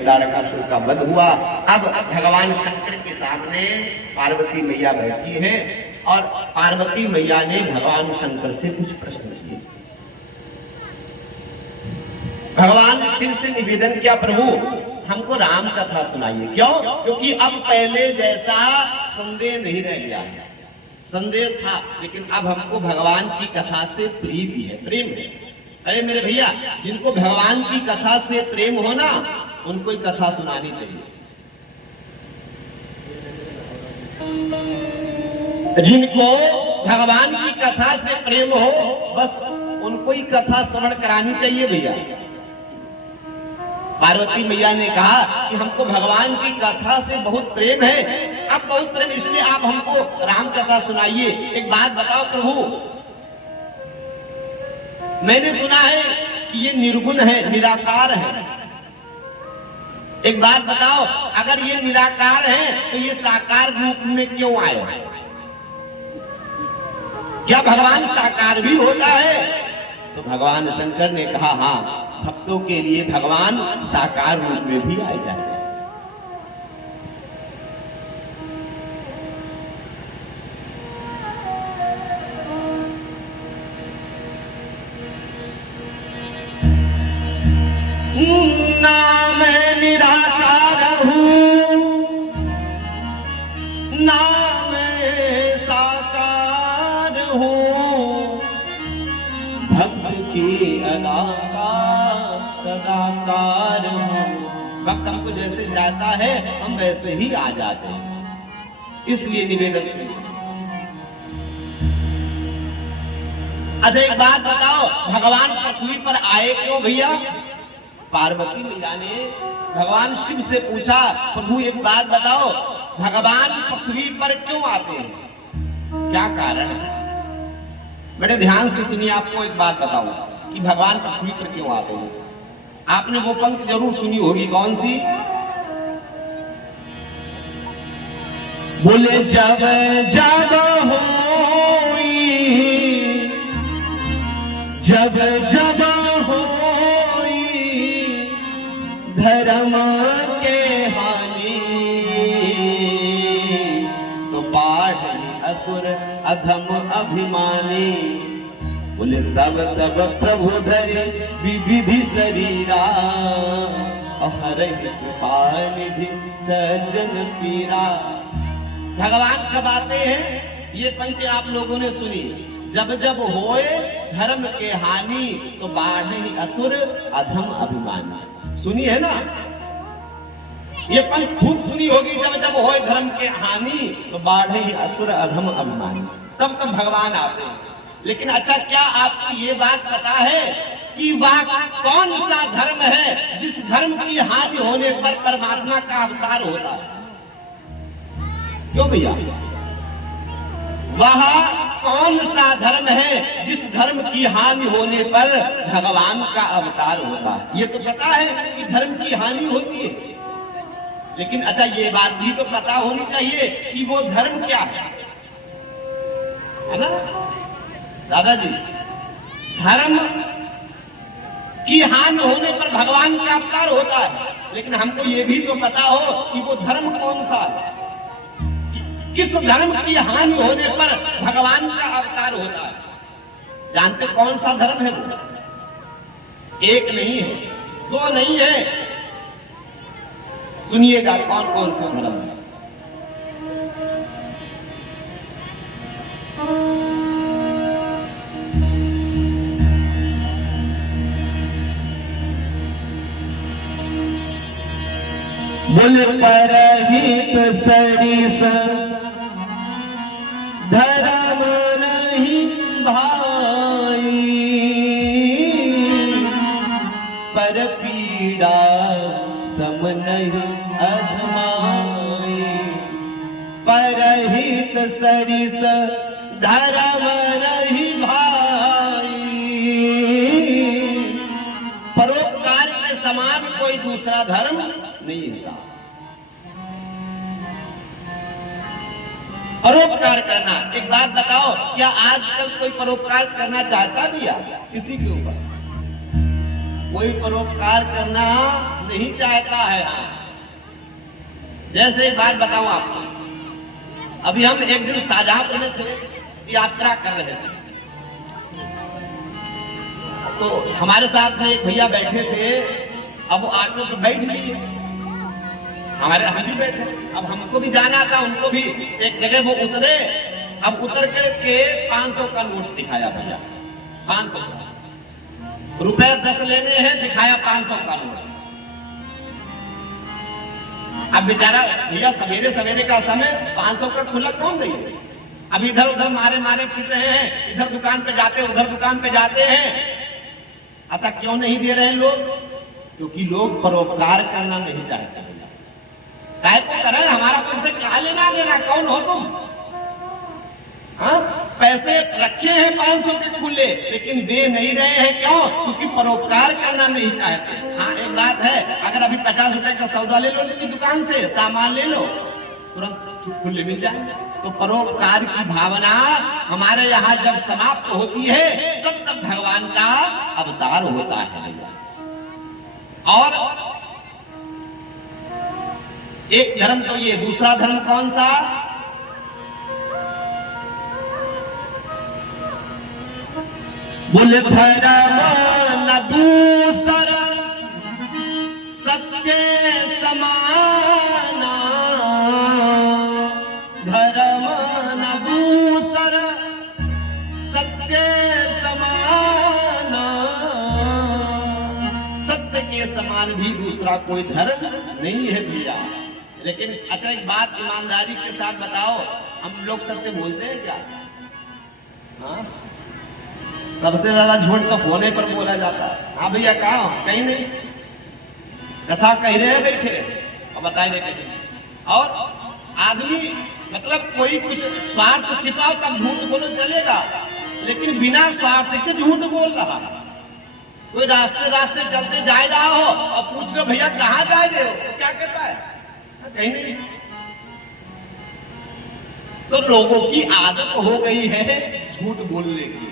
तारकासुर का वध हुआ। अब भगवान शंकर के सामने पार्वती मैया बैठी है और पार्वती मैया ने भगवान शंकर से कुछ प्रश्न किए। भगवान शिव से निवेदन किया, प्रभु हमको राम कथा सुनाइए। क्यों? क्योंकि अब पहले जैसा संदेह नहीं रह गया है। संदेह था लेकिन अब हमको भगवान की कथा से प्रीति है, प्रेम है। अरे मेरे भैया, जिनको भगवान की कथा से प्रेम हो ना, उनको ही कथा सुनानी चाहिए। जिनको भगवान की कथा से प्रेम हो, बस उनको ही कथा श्रवण करानी चाहिए भैया। पार्वती मैया ने कहा कि हमको भगवान की कथा से बहुत प्रेम है, अब बहुत प्रेम, इसलिए आप हमको राम कथा सुनाइए। एक बात बताओ प्रभु, मैंने सुना है कि ये निर्गुण है, निराकार है। एक बात बताओ, अगर ये निराकार है तो ये साकार रूप में क्यों आए? क्या भगवान साकार भी होता है? तो भगवान शंकर ने कहा, हाँ, भक्तों के लिए भगवान साकार रूप में भी आ जाएगा। ना मैं निराकार हूं, ना मैं साकार हूं, भक्त की अदाकार सदाकार हूं। भक्त हमको जैसे जाता है हम वैसे ही आ जाते हैं, इसलिए निवेदन करें। अच्छा एक बात बताओ, भगवान पृथ्वी पर आए क्यों भैया? पार्वती मैया ने भगवान शिव से पूछा, प्रभु एक बात बताओ, भगवान पृथ्वी पर क्यों आते हैं, क्या कारण है? बड़े ध्यान से सुनिए, आपको एक बात बताऊं कि भगवान पृथ्वी पर क्यों आते हैं। आपने वो पंक्ति जरूर सुनी होगी, कौन सी? बोले जब जब होई, जब जब होई धर्म के हानि, तो बाढ़ असुर अधम अभिमानी। बोले तब तब प्रभु धरे विविधि शरीरा, हरहि कृपा निधि सज्जन पीरा। भगवान कब आते हैं? ये पंक्ति आप लोगों ने सुनी, जब जब होए धर्म के हानि, तो बाढ़े असुर अधम अभिमानी। सुनी है ना ये पंक्ति, खूब सुनी होगी, जब जब होए धर्म के हानि, तो बाढ़े असुर अधम अभिमानी। तब तब भगवान आते हैं। लेकिन अच्छा, क्या आपको ये बात पता है कि वह कौन सा धर्म है जिस धर्म की हानि होने पर परमात्मा का अवतार होता है? क्यों भैया? वह कौन सा धर्म है जिस धर्म की हानि होने पर भगवान का अवतार होता है? ये तो पता है कि धर्म की हानि होती है, लेकिन अच्छा ये बात भी तो पता होनी चाहिए कि वो धर्म क्या है ना दादाजी? धर्म की हानि होने पर भगवान का अवतार होता है, लेकिन हमको ये भी तो पता हो कि वो धर्म कौन सा है, किस धर्म की हानि होने पर भगवान का अवतार होता है। जानते कौन सा धर्म है वो? एक नहीं है, दो नहीं है, सुनिएगा कौन कौन सा धर्म है। बोले परहित सरिस धर्म नहीं भाई, पर पीड़ा सम नहीं अधमाई। परहित सरिस धर्म नहीं भाई, परोपकार के समान कोई दूसरा धर्म नहीं है। परोपकार करना, एक बात बताओ, क्या आजकल कोई परोपकार करना चाहता भी है किसी के ऊपर? कोई परोपकार करना नहीं चाहता है। जैसे एक बात बताऊं आपको, अभी हम एक दिन शाहजहांपुर में थे, यात्रा कर रहे थे, तो हमारे साथ में एक भैया बैठे थे। अब वो ऑटो पे बैठ लिए, हम भी बैठे। अब हमको भी जाना था, उनको भी। एक जगह वो उतरे, अब उतर के 500 का नोट दिखाया भैया, 500 का रुपए 10 लेने हैं, दिखाया 500 का नोट। अब बेचारा भैया सवेरे सवेरे का समय, 500 का खुला कौन देंगे। अब इधर उधर मारे मारे फिर रहे हैं, इधर दुकान पे जाते उधर दुकान पे जाते हैं। ऐसा क्यों नहीं दे रहे हैं लोग? क्योंकि लोग परोपकार करना नहीं चाहते। काय को करें, हमारा तुमसे क्या लेना देना, कौन हो तुम? हाँ, पैसे रखे हैं 500 के खुले, लेकिन दे नहीं रहे हैं। क्यों? क्योंकि परोपकार करना नहीं चाहते। हाँ, एक बात है, अगर अभी 50 रुपए का सौदा ले लो उनकी दुकान से, सामान ले लो, तुरंत खुले मिल जाएंगे। तो परोपकार की भावना हमारे यहाँ जब समाप्त होती है, तब तक भगवान का अवतार होता है। और एक धर्म तो ये, दूसरा धर्म कौन सा? बोले धर्म न दूसर सत्य समाना, धर्म न दूसर सत्य समाना। सत्य के समान भी दूसरा कोई धर्म नहीं है भैया। लेकिन अच्छा एक बात ईमानदारी के साथ बताओ, हम लोग सत्य बोलते हैं क्या? हाँ, सबसे ज्यादा झूठ तो होने पर बोला जाता है। हाँ भैया, कहा कहीं नहीं, कथा कह रहे हैं बैठे, अब बताए नहीं कहीं। और आदमी मतलब कोई कुछ स्वार्थ छिपाओ तब झूठ बोलो चलेगा, लेकिन बिना स्वार्थ के झूठ बोल रहा। कोई रास्ते रास्ते चलते जा रहा हो और पूछ लो भैया कहाँ जा रहे हो, तो क्या कहता है? कहीं नहीं। तो लोगों की आदत हो गई है झूठ बोलने की।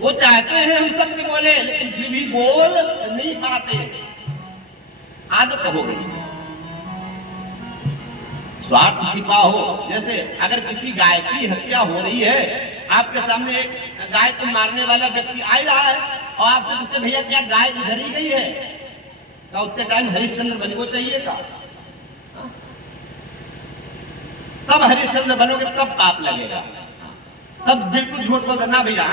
वो चाहते हैं हम सत्य बोले, लेकिन फिर भी बोल नहीं पाते, आदत हो गई। स्वार्थ छिपा हो, जैसे अगर किसी गाय की हत्या हो रही है, आपके सामने एक गाय को मारने वाला व्यक्ति आ रहा है और आपसे पूछे भैया क्या गाय इधर ही गई है, क्या उतने टाइम हरिश्चंद्र बन को चाहिए था? तब हरिश्चंद्र बनोगे तब पाप लगेगा, तब बिल्कुल झूठ बोल देना भैया।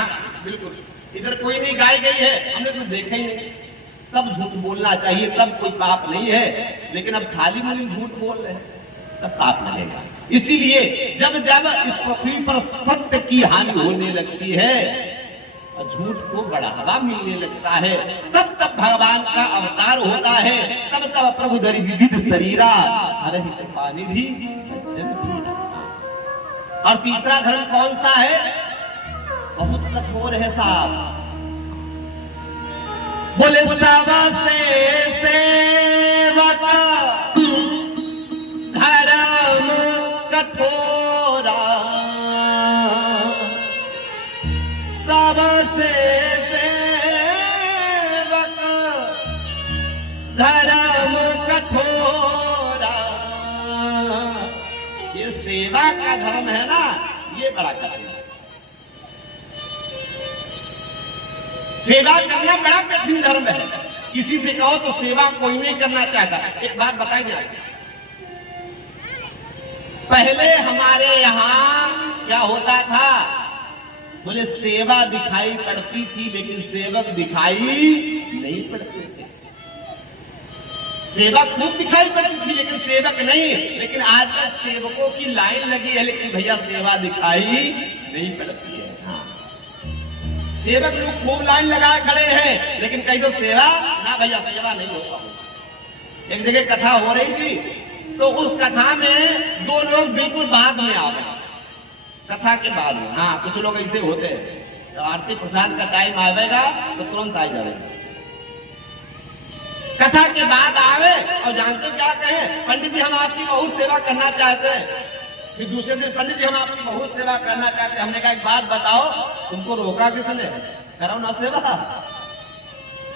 बिल्कुल इधर कोई नहीं, गाय गई है, हमने तो देखा ही नहीं, तब झूठ बोलना चाहिए, तब कोई पाप नहीं है। लेकिन अब खाली मुझे झूठ बोल रहे हैं, तब पाप लगेगा। इसीलिए जब जब इस पृथ्वी पर सत्य की हानि होने लगती है और झूठ को बढ़ावा मिलने लगता है, तब तब भगवान का अवतार होता है। तब तब प्रभु धरि विविध शरीरा हरहि कृपानिधि सज्जन पीरा। और तीसरा धर्म कौन सा है? बहुत कठोर है साहब। बोले सावा से सेवक धर्म कठोरा, सबसे सेवक धर्म कठोरा। ये सेवा का धर्म है ना, ये बड़ा कठिन है। सेवा करना बड़ा कठिन धर्म है। किसी से कहो तो सेवा कोई नहीं करना चाहता। एक बात बताई जाए, पहले हमारे यहाँ क्या होता था? बोले सेवा दिखाई पड़ती थी, लेकिन सेवक दिखाई नहीं पड़ते थे। सेवा खूब दिखाई पड़ती थी, लेकिन सेवक नहीं। लेकिन आजकल सेवकों की लाइन लगी है, लेकिन भैया सेवा दिखाई नहीं पड़ती है। सेवक लोग खूब लाइन लगाए खड़े हैं, लेकिन कहीं तो सेवा ना, भैया सेवा नहीं होता। एक जगह कथा हो रही थी, तो उस कथा में दो लोग बिल्कुल बाद में आ गए, कथा के बाद में। हाँ, कुछ लोग ऐसे होते हैं, तो आरती प्रसाद का टाइम आवेगा तो तुरंत आ जाएगा। कथा के बाद आवे और जानते क्या कहे? पंडित जी हम आपकी बहुत सेवा करना चाहते हैं। फिर दूसरे दिन पंडित जी हम आपकी बहुत सेवा करना चाहते हैं। हमने कहा एक बात बताओ, तुमको रोका किसने? करो ना सेवा।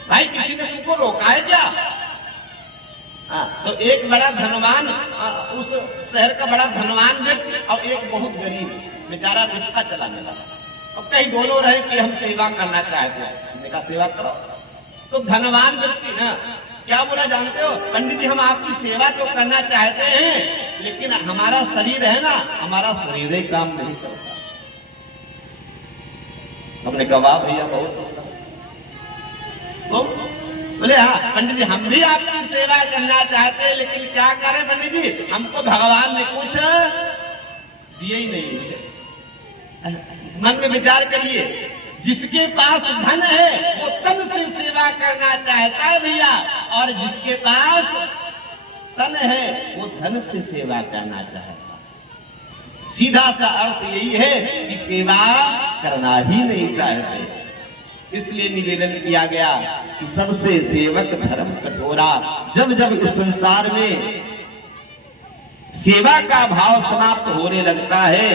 भाई किसी ने तुमको रोका है क्या? तो एक बड़ा धनवान, उस शहर का बड़ा धनवान व्यक्ति और एक बहुत गरीब बेचारा रिक्शा चलाने वाला। अब कई दोनों रहे कि हम सेवा करना चाहते हैं। हमने कहा सेवा करो। तो धनवान व्यक्ति ना क्या बोला जानते हो? पंडित जी हम आपकी सेवा तो करना चाहते हैं, लेकिन हमारा शरीर है ना, हमारा शरीर ही काम नहीं करता। हमने कहा वाह भैया बहुत सुंदर। तो बोले हाँ पंडित जी हम भी आपकी सेवा करना चाहते हैं, लेकिन क्या करें पंडित जी, हमको भगवान ने कुछ दिए ही नहीं। मन में विचार करिए, जिसके पास धन है वो तन से सेवा करना चाहता है भैया, और जिसके पास तन है वो धन से सेवा करना चाहता है। सीधा सा अर्थ यही है कि सेवा करना ही नहीं चाहते। इसलिए निवेदन किया गया कि सबसे सेवक धर्म कठोरा। जब जब इस संसार में सेवा का भाव समाप्त होने लगता है,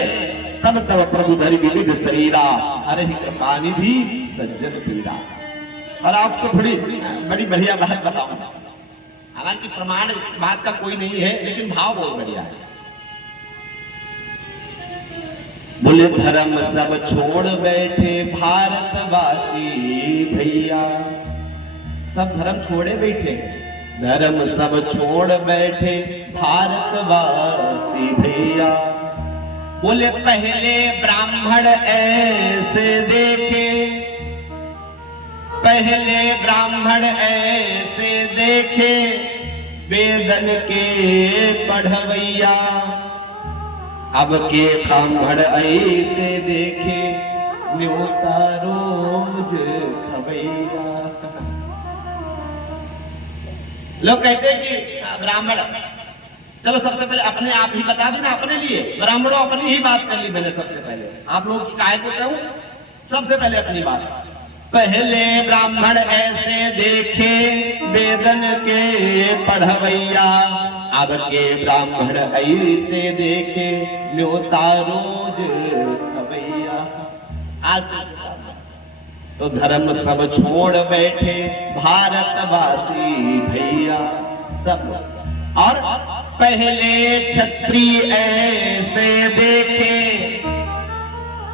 तब तब प्रभु धरि विविध शरीरा, हरि कृपानिधि सज्जन पीरा। और आपको थोड़ी बड़ी बढ़िया बात बताऊंगा, हालांकि प्रमाण इस बात का कोई नहीं है, लेकिन भाव बहुत बढ़िया है। बोले धर्म सब छोड़ बैठे भारतवासी भैया, सब धर्म छोड़े बैठे, धर्म सब छोड़ बैठे भारतवासी भैया। बोले पहले ब्राह्मण ऐसे देखे, पहले ब्राह्मण ऐसे देखे वेदन के पढ़वैया, अब के ब्राह्मण ऐसे देखे न्योता रोज खवैया। लोग कहते हैं कि ब्राह्मण, चलो सबसे पहले अपने आप ही बता देना अपने लिए, ब्राह्मणों अपनी ही बात कर ली मैंने सबसे पहले। आप लोग की काय को कहूं, सबसे पहले अपनी बात। पहले ब्राह्मण ऐसे देखे वेदन के पढ़वैया, अब के ब्राह्मण ऐसे देखे न्योता रोज खवैया। आज तो धर्म सब छोड़ बैठे भारतवासी भैया सब। और पहले क्षत्रिय ऐसे देखे,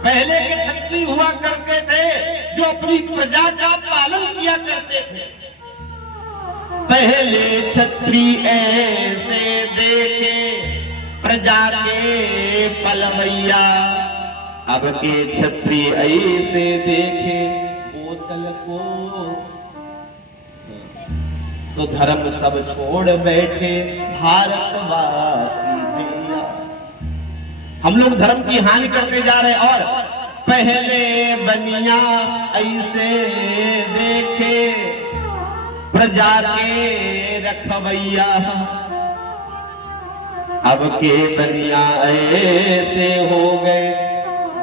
पहले के क्षत्रिय हुआ करते थे जो अपनी प्रजा का पालन किया करते थे। पहले क्षत्रिय ऐसे देखे प्रजा के पलवैया, अब के क्षत्रिय ऐसे देखे बोतल को। तो धर्म सब छोड़ बैठे भारतवासी भैया। हम लोग धर्म की हानि करते जा रहे, और पहले बनिया ऐसे देखे प्रजा के रखवैया, अब के बनिया ऐसे हो गए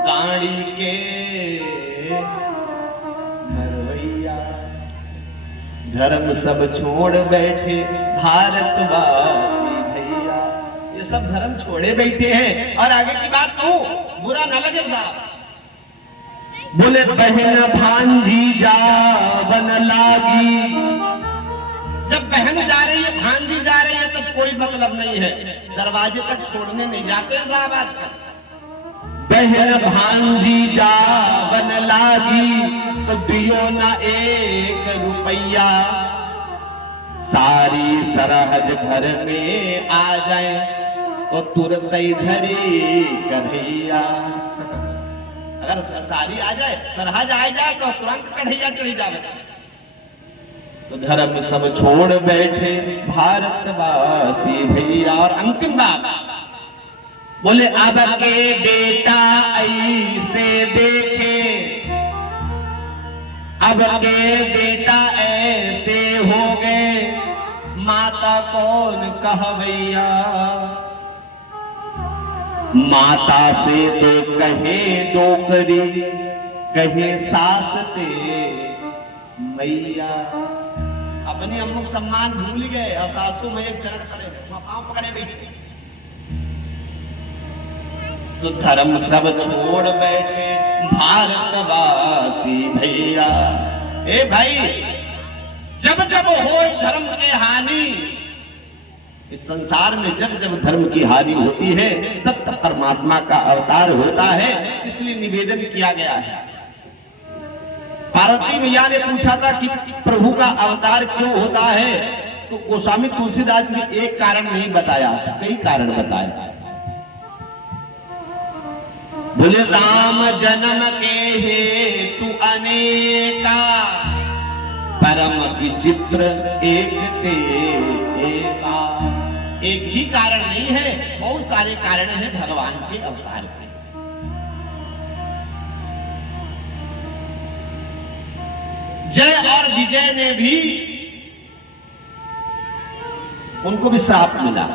गाड़ी के भरवैया। धर्म सब छोड़ बैठे भारतवासी भैया, ये सब धर्म छोड़े बैठे हैं। और आगे की बात कहूं, बुरा न लगे साहब। बोले बहन भांजी जावन लागी, जब बहन जा रही है भांजी जा रही है तो कोई मतलब नहीं है, दरवाजे तक छोड़ने नहीं जाते साहब आजकल। बहन भांजी जावन लागी तो दियो ना 1 रुपया, सारी सरहज घर में आ जाए तो तुरंत धरी कन्हैया। अगर सारी आ जाए, सरहज आ जाए तो तुरंत कन्हैया चढ़ी जावे। तो धर्म सब छोड़ बैठे भारतवासी भैया। और अंतिम बात, बोले अब के बेटा ऐसे देखे, अब के बेटा ऐसे हो गए माता कौन कहवैया। माता से तो कहे डोकरी, कहे सास से मैया। अपने हम लोग सम्मान भूल गए और सासू में एक चरण पड़े, पांव पकड़े बैठे। तो धर्म सब छोड़ बैठे भारतवासी भैया। ए भाई, जब जब हो धर्म के हानि, इस संसार में जब जब धर्म की हानि होती है तब तब परमात्मा का अवतार होता है, इसलिए निवेदन किया गया है। पार्वती मैया ने पूछा था कि प्रभु का अवतार क्यों होता है, तो गोस्वामी तुलसीदास ने एक कारण नहीं बताया, कई कारण बताए। बोले राम जन्म के हेतु अनेका, परम विचित्र एक ते एका। एक ही कारण नहीं है, बहुत सारे कारण हैं भगवान के अवतार के। जय और विजय ने भी, उनको भी श्राप मिला।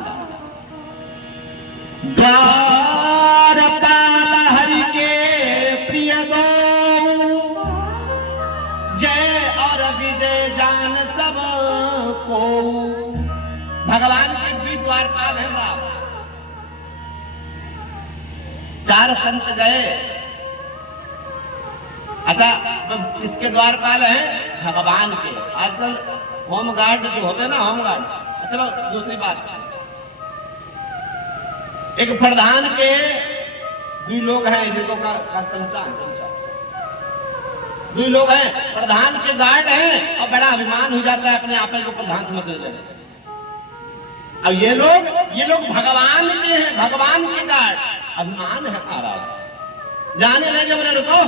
द्वारपाल हरि के प्रिय गो, जय और विजय जान सब को। भगवान के द्वि द्वारपाल है साहब। 4 संत गए, अच्छा किसके द्वारपाल हैं? भगवान के। आजकल होमगार्ड जो होते हैं ना, होमगार्ड। चलो दूसरी बात, एक प्रधान के 2 लोग हैं जिनको का चमचा, 2 लोग हैं, प्रधान के गार्ड हैं और बड़ा अभिमान हो जाता है अपने आप को प्रधान समझ लेते हैं। अब ये लोग भगवान के हैं, भगवान के गार्ड, अभिमान है महाराज। जाने लगे, बोले रुको,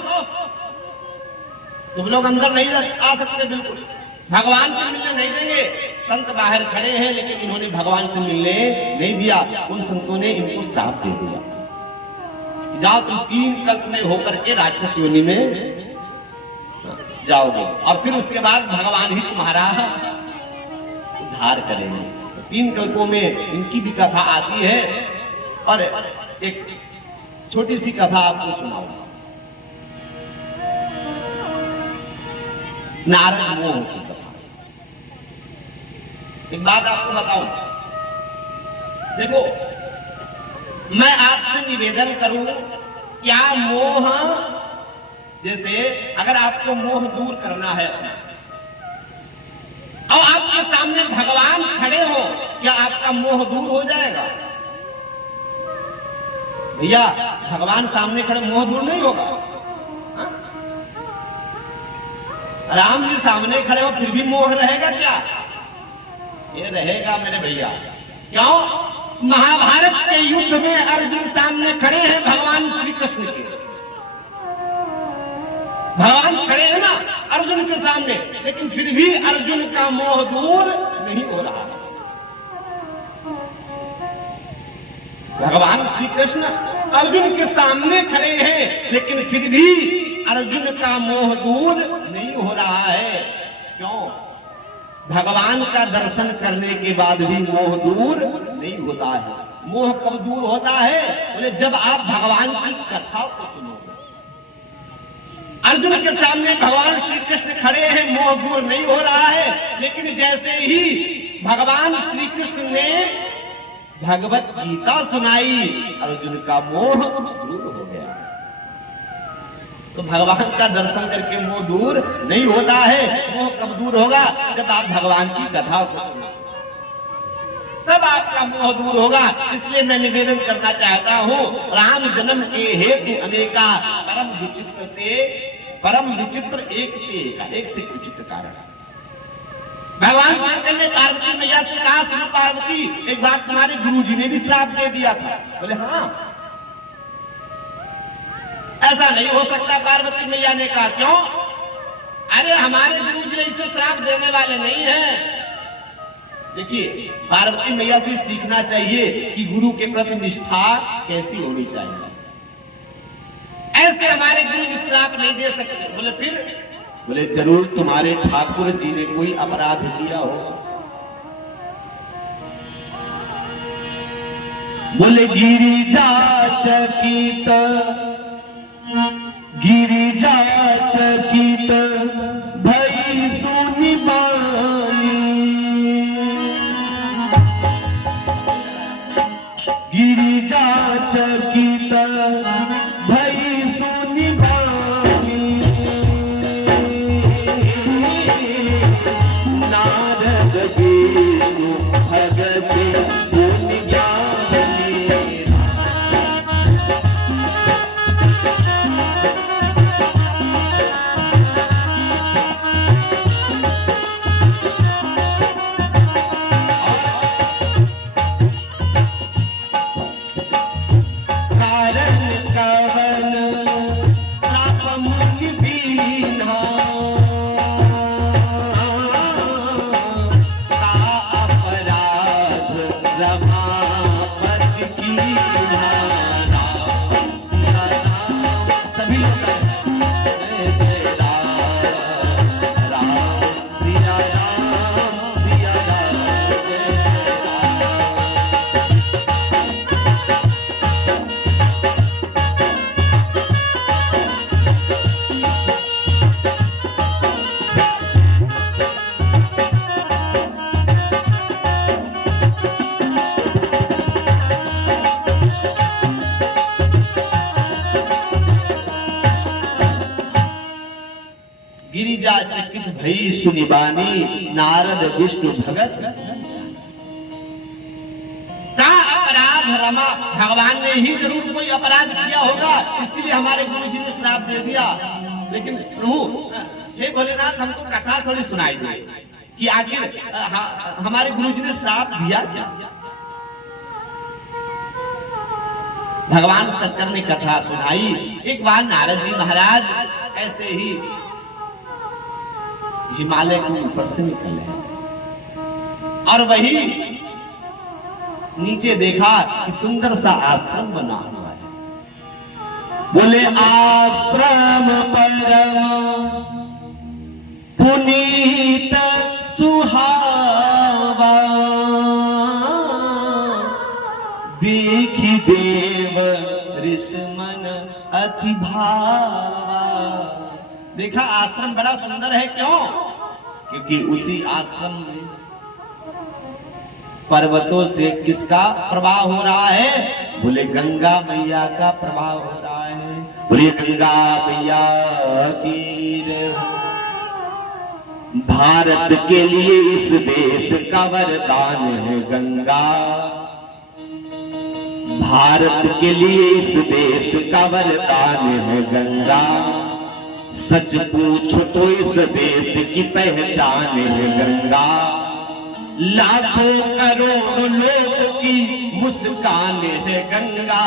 तुम लोग अंदर नहीं आ सकते, बिल्कुल भगवान से मिलने नहीं देंगे। संत बाहर खड़े हैं लेकिन इन्होंने भगवान से मिलने नहीं दिया। उन संतों ने इनको श्राप दे दिया, जाओ तुम 3 कल्प में होकर के राक्षस योनि में जाओगे और फिर उसके बाद भगवान ही तुम्हारा उद्धार करेंगे। 3 कल्पों में इनकी भी कथा आती है और एक छोटी सी कथा आपको सुनाऊंगा। नारद मोह की कथा। एक बात आपको बताऊं, देखो मैं आपसे निवेदन करूं, क्या मोह, जैसे अगर आपको मोह दूर करना है और आपके सामने भगवान खड़े हो, क्या आपका मोह दूर हो जाएगा? भैया भगवान सामने खड़े, मोह दूर नहीं होगा। हा? राम जी सामने खड़े हो फिर भी मोह रहेगा क्या? ये रहेगा मेरे भैया। क्यों? महाभारत के युद्ध में अर्जुन सामने खड़े हैं भगवान श्री कृष्ण के। भगवान खड़े हैं ना अर्जुन के सामने, लेकिन फिर भी अर्जुन का मोह दूर नहीं हो रहा। भगवान श्री कृष्ण अर्जुन के सामने खड़े हैं लेकिन फिर भी अर्जुन का मोह दूर नहीं हो रहा है। क्यों? भगवान का दर्शन करने के बाद भी मोह दूर नहीं होता है। मोह कब दूर होता है? बोले जब आप भगवान की कथा को सुनोगे। अर्जुन के सामने भगवान श्री कृष्ण खड़े हैं, मोह दूर नहीं हो रहा है, लेकिन जैसे ही भगवान श्री कृष्ण ने भगवत गीता सुनाई, अर्जुन का मोह दूर हो गया। तो भगवान का दर्शन करके मोह दूर नहीं होता है। मोह कब दूर होगा? जब आप भगवान की कथा को सुनो, तब आपका मोह दूर होगा। इसलिए मैं निवेदन करना चाहता हूँ, राम जन्म के हेतु अनेका, परम विचित्र ते, परम विचित्र एक ते, एक से विचित्र कारण। भगवान शंकर ने पार्वती मैया से कहा, सुनो पार्वती, एक बात तुम्हारे गुरुजी ने भी श्राप दे दिया था। बोले हाँ, ऐसा नहीं हो सकता। पार्वती मैया ने कहा क्यों? अरे हमारे गुरुजी ऐसे श्राप देने वाले नहीं हैं। देखिए पार्वती मैया से सीखना चाहिए कि गुरु के प्रति निष्ठा कैसी होनी चाहिए। ऐसे हमारे गुरुजी श्राप नहीं दे सकते। बोले फिर? बोले जरूर तुम्हारे ठाकुर जी ने कोई अपराध किया होगा। बोले गिरिजा चकित, गिरिजा चकित भई सुनि बानी, गिरिजा चकित भई सुनि बानी, गुण गाने सभी लोग जय जय राम सिया राम जय जय राम। गिरिजा चकित भई सुनि बानी नारद विष्णु भगत का अपराध रमा, भगवान ने ही जरूर कोई अपराध किया होगा, इसलिए हमारे गुरु जी ने श्राप दे दिया। लेकिन प्रभु हे भोलेनाथ, हमको कथा थोड़ी सुनाई दी कि आखिर हमारे गुरु जी ने श्राप दिया क्या? भगवान शंकर ने कथा सुनाई। एक बार नारद जी महाराज ऐसे ही हिमालय के ऊपर से निकले और वही नीचे देखा कि सुंदर सा आश्रम बना हुआ है। बोले आश्रम परम पुनीत सुहावा, देखी देव ऋषमन अति भावा। देखा आश्रम बड़ा सुंदर है, क्यों? क्योंकि उसी आश्रम में पर्वतों से किसका प्रवाह हो रहा है? बोले गंगा मैया का प्रवाह हो रहा है। बोले गंगा मैया की जय। भारत के लिए इस देश का वरदान है गंगा, भारत के लिए इस देश का वरदान है गंगा। सच पूछो तो इस देश की पहचान है गंगा, लाखों करोड़ लोगों की मुस्कान है गंगा,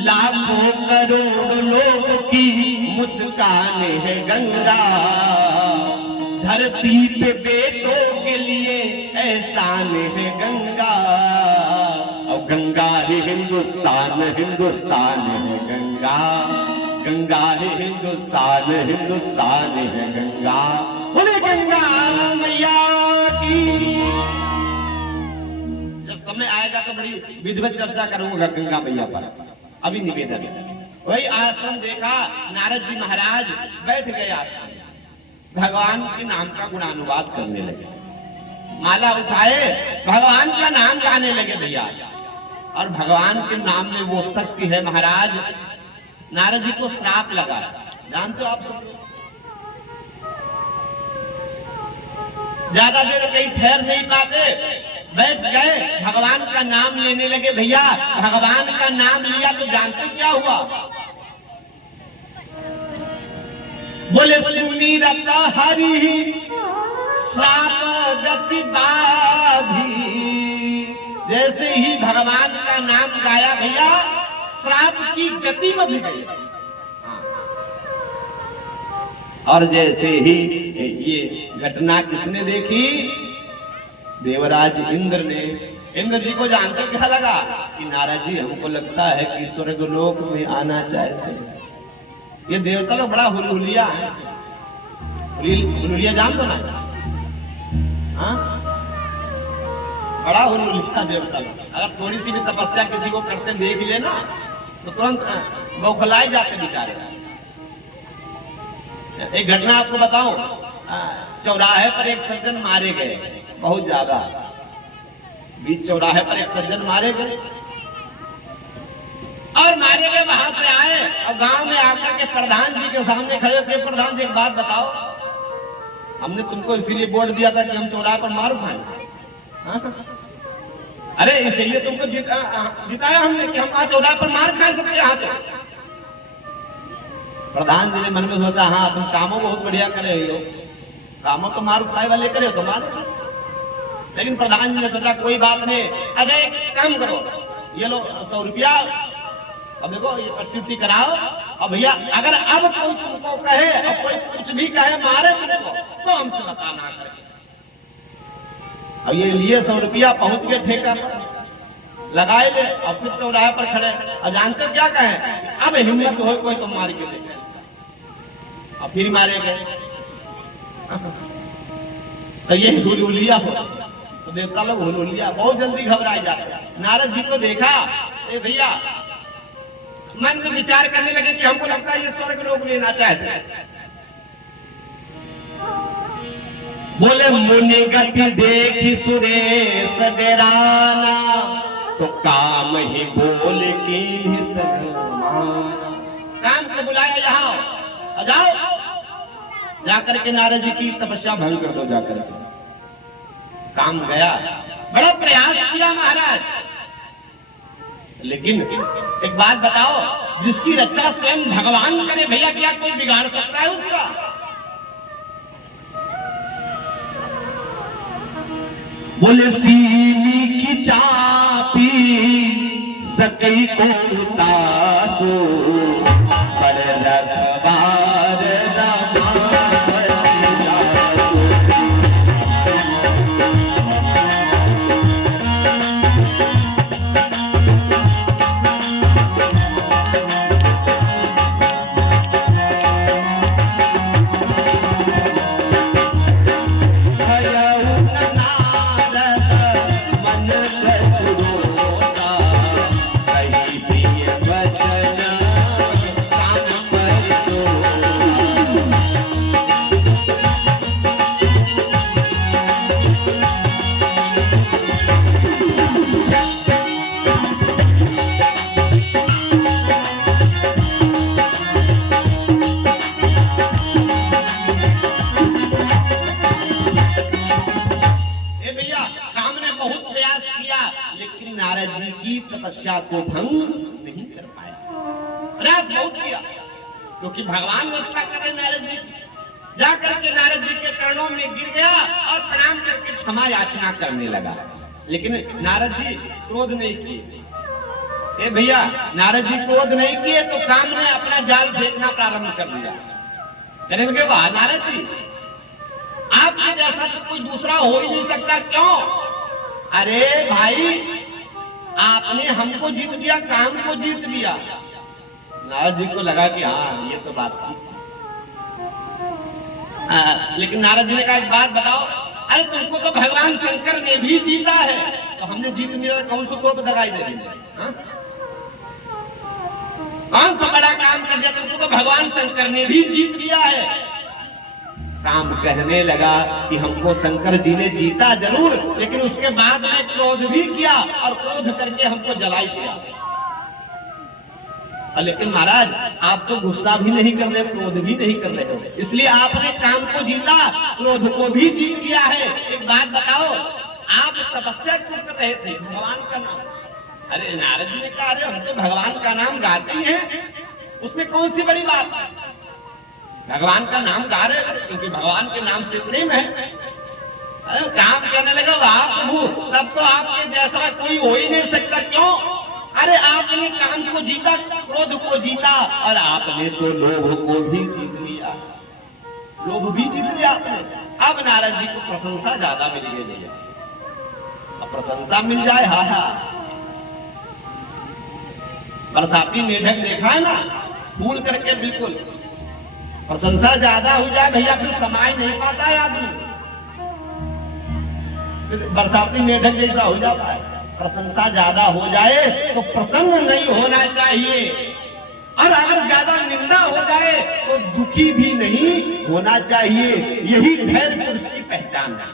लाखों करोड़ लोगों की मुस्कान है गंगा। धरती पे बेटों के लिए एहसान है गंगा, और गंगा है हिंदुस्तान, हिंदुस्तान है गंगा, गंगा है हिंदुस्तान, हिंदुस्तान है गंगा। बोले गंगा मैया की। जब समय आएगा तो बड़ी विधिवत चर्चा करूंगा गंगा मैया पर। अभी निवेदन है। वही आश्रम देखा, नारद जी महाराज बैठ गए आश्रम, भगवान के नाम का गुणानुवाद करने लगे, माला उठाए भगवान का नाम गाने लगे भैया। और भगवान के नाम में वो शक्ति है महाराज। नारद जी को श्राप लगा, जानते हो आप सब? ज्यादा देर कहीं ठहर नहीं पाते, बैठ गए, भगवान का नाम लेने लगे भैया। भगवान का नाम लिया तो जानते क्या हुआ? बोले सुनी रत हरि श्राप गति बाधी। जैसे ही भगवान का नाम गाया भैया, श्राप की गति बढ़ गई। और जैसे ही ये घटना किसने देखी? देवराज इंद्र ने। इंद्र जी को जानते क्या लगा कि नारद जी हमको लगता है कि स्वर्गलोक में आना चाहते हैं। ये देवता लोग बड़ा हुलहुलिया है। हुलहुलिया जान दो ना? हाँ, बड़ा हुलहुलिया देवता लोग। अगर थोड़ी सी भी तपस्या किसी को करते देख ले ना तो तुरंत बौखलाए जाते बेचारे। एक घटना आपको बताऊं, चौराहे पर एक सज्जन मारे गए, बहुत ज्यादा। बीच चौराहे पर एक सज्जन मारे गए और मारे गए, वहां से आए और गांव में आकर के प्रधान जी के सामने खड़े होकर, प्रधान जी एक बात बताओ, हमने तुमको इसीलिए वोट दिया था कि हम चौराहे पर मार खाएं, हाँ? अरे इसलिए तुमको जिताया हमने कि हम आज चौराहे पर मार खा सकते हैं। तो प्रधान जी ने मन में सोचा, हाँ तुम कामों बहुत बढ़िया करे हो, कामों तो मार खाए वाले करे हो तो मार। लेकिन प्रधान जी ने सोचा कोई बात नहीं, अजय एक काम करो, ये लो 100 रुपया, अब देखो ये पट्टी उट्टी कराओ। अब भैया अगर अब कोई तुमको कहे, अब कोई कुछ भी कहे मारे तुमको, तो हमसे बताना करके। अब ये लिए 100 रुपया, पहुंच गए ठेका पर, लगाए ले, और फिर चौराहे पर खड़े। अब जानते क्या कहे, अब हिम्मत हो कोई तो मार के देखे। अब फिर मारे गए। तो ये हुलूलिया हो, तो देवता लोग हुलूलिया बहुत जल्दी घबराए जाते हैं। नारद जी को देखा, ए भैया मन में विचार करने लगे कि हमको लगता है ये स्वर्ग लोग लेना चाहते हैं। बोले मुनि गति देखी सुरेश डेराना, तो काम ही बोल की भी सजमाना। काम को बुलाया, यहाँ आ जाओ, जाकर के नारद जी की तपस्या भंग कर दो। जाकर के काम गया, बड़ा प्रयास किया महाराज, लेकिन एक बात बताओ, जिसकी रक्षा स्वयं भगवान करे भैया, क्या कोई बिगाड़ सकता है उसका? बोले सीमी की चापी सकई को तासो, पर रखबार तपस्या को भंग नहीं कर पाया। प्रयास बहुत किया, क्योंकि भगवान रक्षा कर रहे नारद जी। जाकर के नारद जी के चरणों में गिर गया और प्रणाम करके क्षमा याचना करने लगा। लेकिन नारद जी क्रोध नहीं किए। ए भैया, नारद जी क्रोध नहीं किए तो काम ने अपना जाल फेंकना प्रारंभ कर दिया। कहने लगे, वाह नारद जी, आपके जैसा तो कोई दूसरा हो ही नहीं सकता। क्यों? अरे भाई, आपने हमको जीत लिया, काम को जीत लिया। नारद जी को लगा कि हाँ ये तो बात ठीक है। लेकिन नारद जी ने कहा, एक बात बताओ, अरे तुमको तो भगवान शंकर ने भी जीता है, तो हमने जीत लिया, कौन सा कोप दगाई दे दी? कौन सा बड़ा काम कर दिया? तुमको तो भगवान शंकर ने भी जीत लिया है। काम कहने लगा कि हमको शंकर जी ने जीता जरूर, लेकिन उसके बाद में क्रोध भी किया और क्रोध करके हमको जलाई दिया। लेकिन महाराज, आप तो गुस्सा भी नहीं कर रहे, क्रोध भी नहीं कर रहे हो, इसलिए आपने काम को जीता, क्रोध को भी जीत लिया है। एक बात बताओ, आप तपस्या क्यों कर रहे थे? भगवान का नाम। अरे नारद जी ने कहा, अरे हम तो भगवान का नाम गाते हैं, उसमें कौन सी बड़ी बात है? भगवान का नाम गा रहे थे क्योंकि भगवान के नाम से प्रेम है। अरे काम कहने लगा, वाह प्रभु, तब तो आपके जैसा कोई हो ही नहीं सकता। क्यों? अरे आपने काम को जीता, क्रोध को जीता, और आपने तो लोभ को भी जीत लिया। लोभ भी जीत लिया आपने। अब नारद जी को प्रशंसा ज्यादा मिल गई। अब प्रशंसा मिल जाए, हा हा। बरसाती मेढक देखा है ना, फूल करके बिल्कुल। प्रशंसा ज्यादा हो जाए भैया, फिर समाय नहीं पाता है आदमी, फिर बरसाती मेढक जैसा हो जाता है। प्रशंसा ज्यादा हो जाए तो प्रसन्न नहीं होना चाहिए, और अगर ज्यादा निंदा हो जाए तो दुखी भी नहीं होना चाहिए। यही धैर्य पुरुष की पहचान है।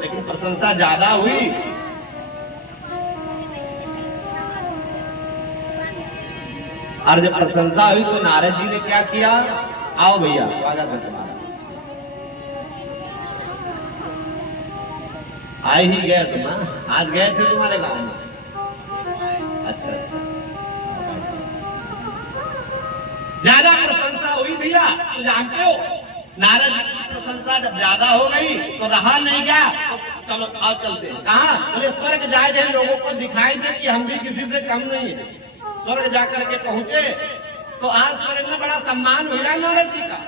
लेकिन प्रशंसा ज्यादा हुई, और जब प्रशंसा हुई तो नारद जी ने क्या किया? आओ भैया, स्वागत है तुम्हारा। आ ही गए तुम, आज गए थे तुम्हारे गांव में? अच्छा अच्छा, ज्यादा प्रशंसा हुई भैया, तो जानते हो नारद जी की प्रशंसा जब ज्यादा हो गई तो रहा नहीं गया, तो चलो आओ चलते हैं। कहा? बोले स्वर्ग जाए थे, लोगों को दिखाई दे कि हम भी किसी से कम नहीं है। स्वर्ग जाकर के पहुंचे तो आज स्वर्ग में बड़ा सम्मान हुआ नारद जी का।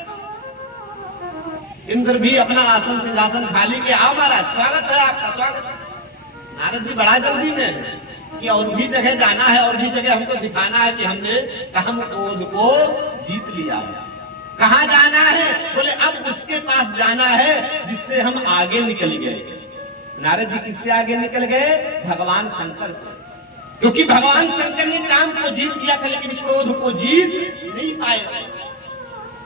इंद्र भी अपना आसन सिंहासन खाली के, आओ महाराज स्वागत है आपका, स्वागत है। नारद जी बड़ा जल्दी में कि और भी जगह जाना है, और भी जगह हमको दिखाना है कि हमने काम क्रोध को जीत लिया है। कहाँ जाना है? बोले अब उसके पास जाना है जिससे हम आगे निकल गए। नारद जी किससे आगे निकल गए? भगवान शंकर से। क्योंकि भगवान शंकर ने काम को जीत लिया था लेकिन क्रोध को जीत नहीं पाए।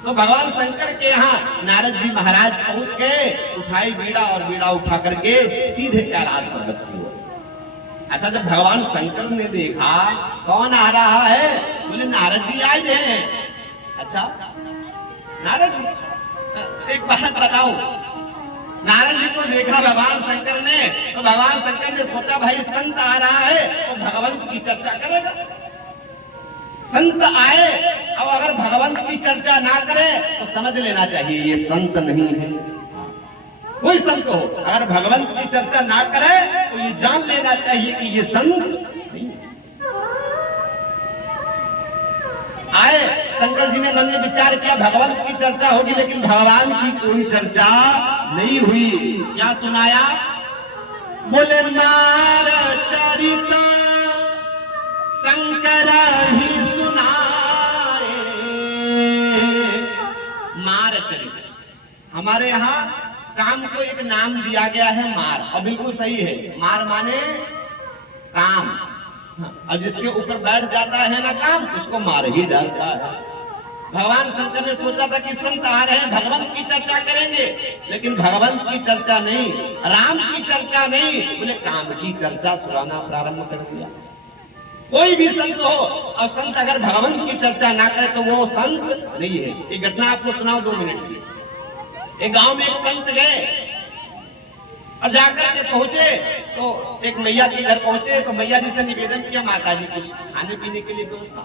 तो भगवान शंकर के यहाँ नारद जी महाराज पहुंच गए, उठाई बीड़ा और बीड़ा उठा करके सीधे कैलाश पर्वत की ओर। अच्छा, जब भगवान शंकर ने देखा कौन आ रहा है, बोले नारद जी आए हैं। अच्छा नारद जी, एक बात बताओ, नारद जी को देखा भगवान शंकर ने तो भगवान शंकर ने सोचा भाई संत आ रहा है तो भगवंत की चर्चा करेगा। संत आए और अगर भगवंत की चर्चा ना करे तो समझ लेना चाहिए ये संत नहीं है। कोई संत हो अगर भगवंत की चर्चा ना करे तो ये जान लेना चाहिए कि ये संत नहीं है। आए, शंकर जी ने मन में विचार किया भगवंत की चर्चा होगी लेकिन भगवान की कोई चर्चा नहीं हुई। क्या सुनाया? बोले नार चरित शंकर ही सुनाए। मार चरित, हमारे यहाँ काम को एक नाम दिया गया है मार, और बिल्कुल सही है। मार माने काम, और जिसके ऊपर बैठ जाता है ना काम, उसको मार ही डालता है। भगवान शंकर ने सोचा था कि संत आ रहे हैं भगवंत की चर्चा करेंगे, लेकिन भगवंत की चर्चा नहीं, राम की चर्चा नहीं, बोले काम की चर्चा सुनाना प्रारंभ कर दिया। कोई भी संत हो और संत अगर भगवंत की चर्चा ना करे तो वो संत नहीं है। एक घटना आपको सुनाओ 2 मिनट की। एक गांव में एक संत गए और जाकर के पहुंचे तो एक मैया के घर पहुंचे तो मैया जी से निवेदन किया, माता जी कुछ खाने पीने के लिए व्यवस्था।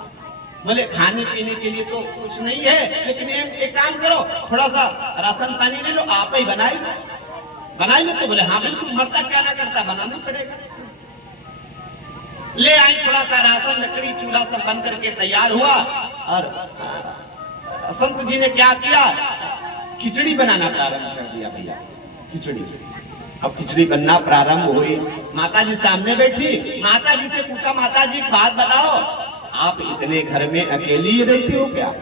बोले खाने पीने के लिए तो कुछ नहीं है, लेकिन एक काम करो, थोड़ा सा राशन पानी ले लो, आप ही बनाई लो। तो बोले हाँ बिल्कुल, मरता क्या ना करता, बनाना पड़ेगा। ले आई थोड़ा सा राशन, लकड़ी, चूल्हा सब बंद करके तैयार हुआ। और संत जी ने क्या किया? खिचड़ी बनाना प्रारंभ कर दिया। भैया खिचड़ी, अब खिचड़ी बनना प्रारंभ हुई। माता जी सामने बैठी, माता जी से पूछा, माता जी बात बताओ, आप इतने घर में अकेली रहती हो क्या?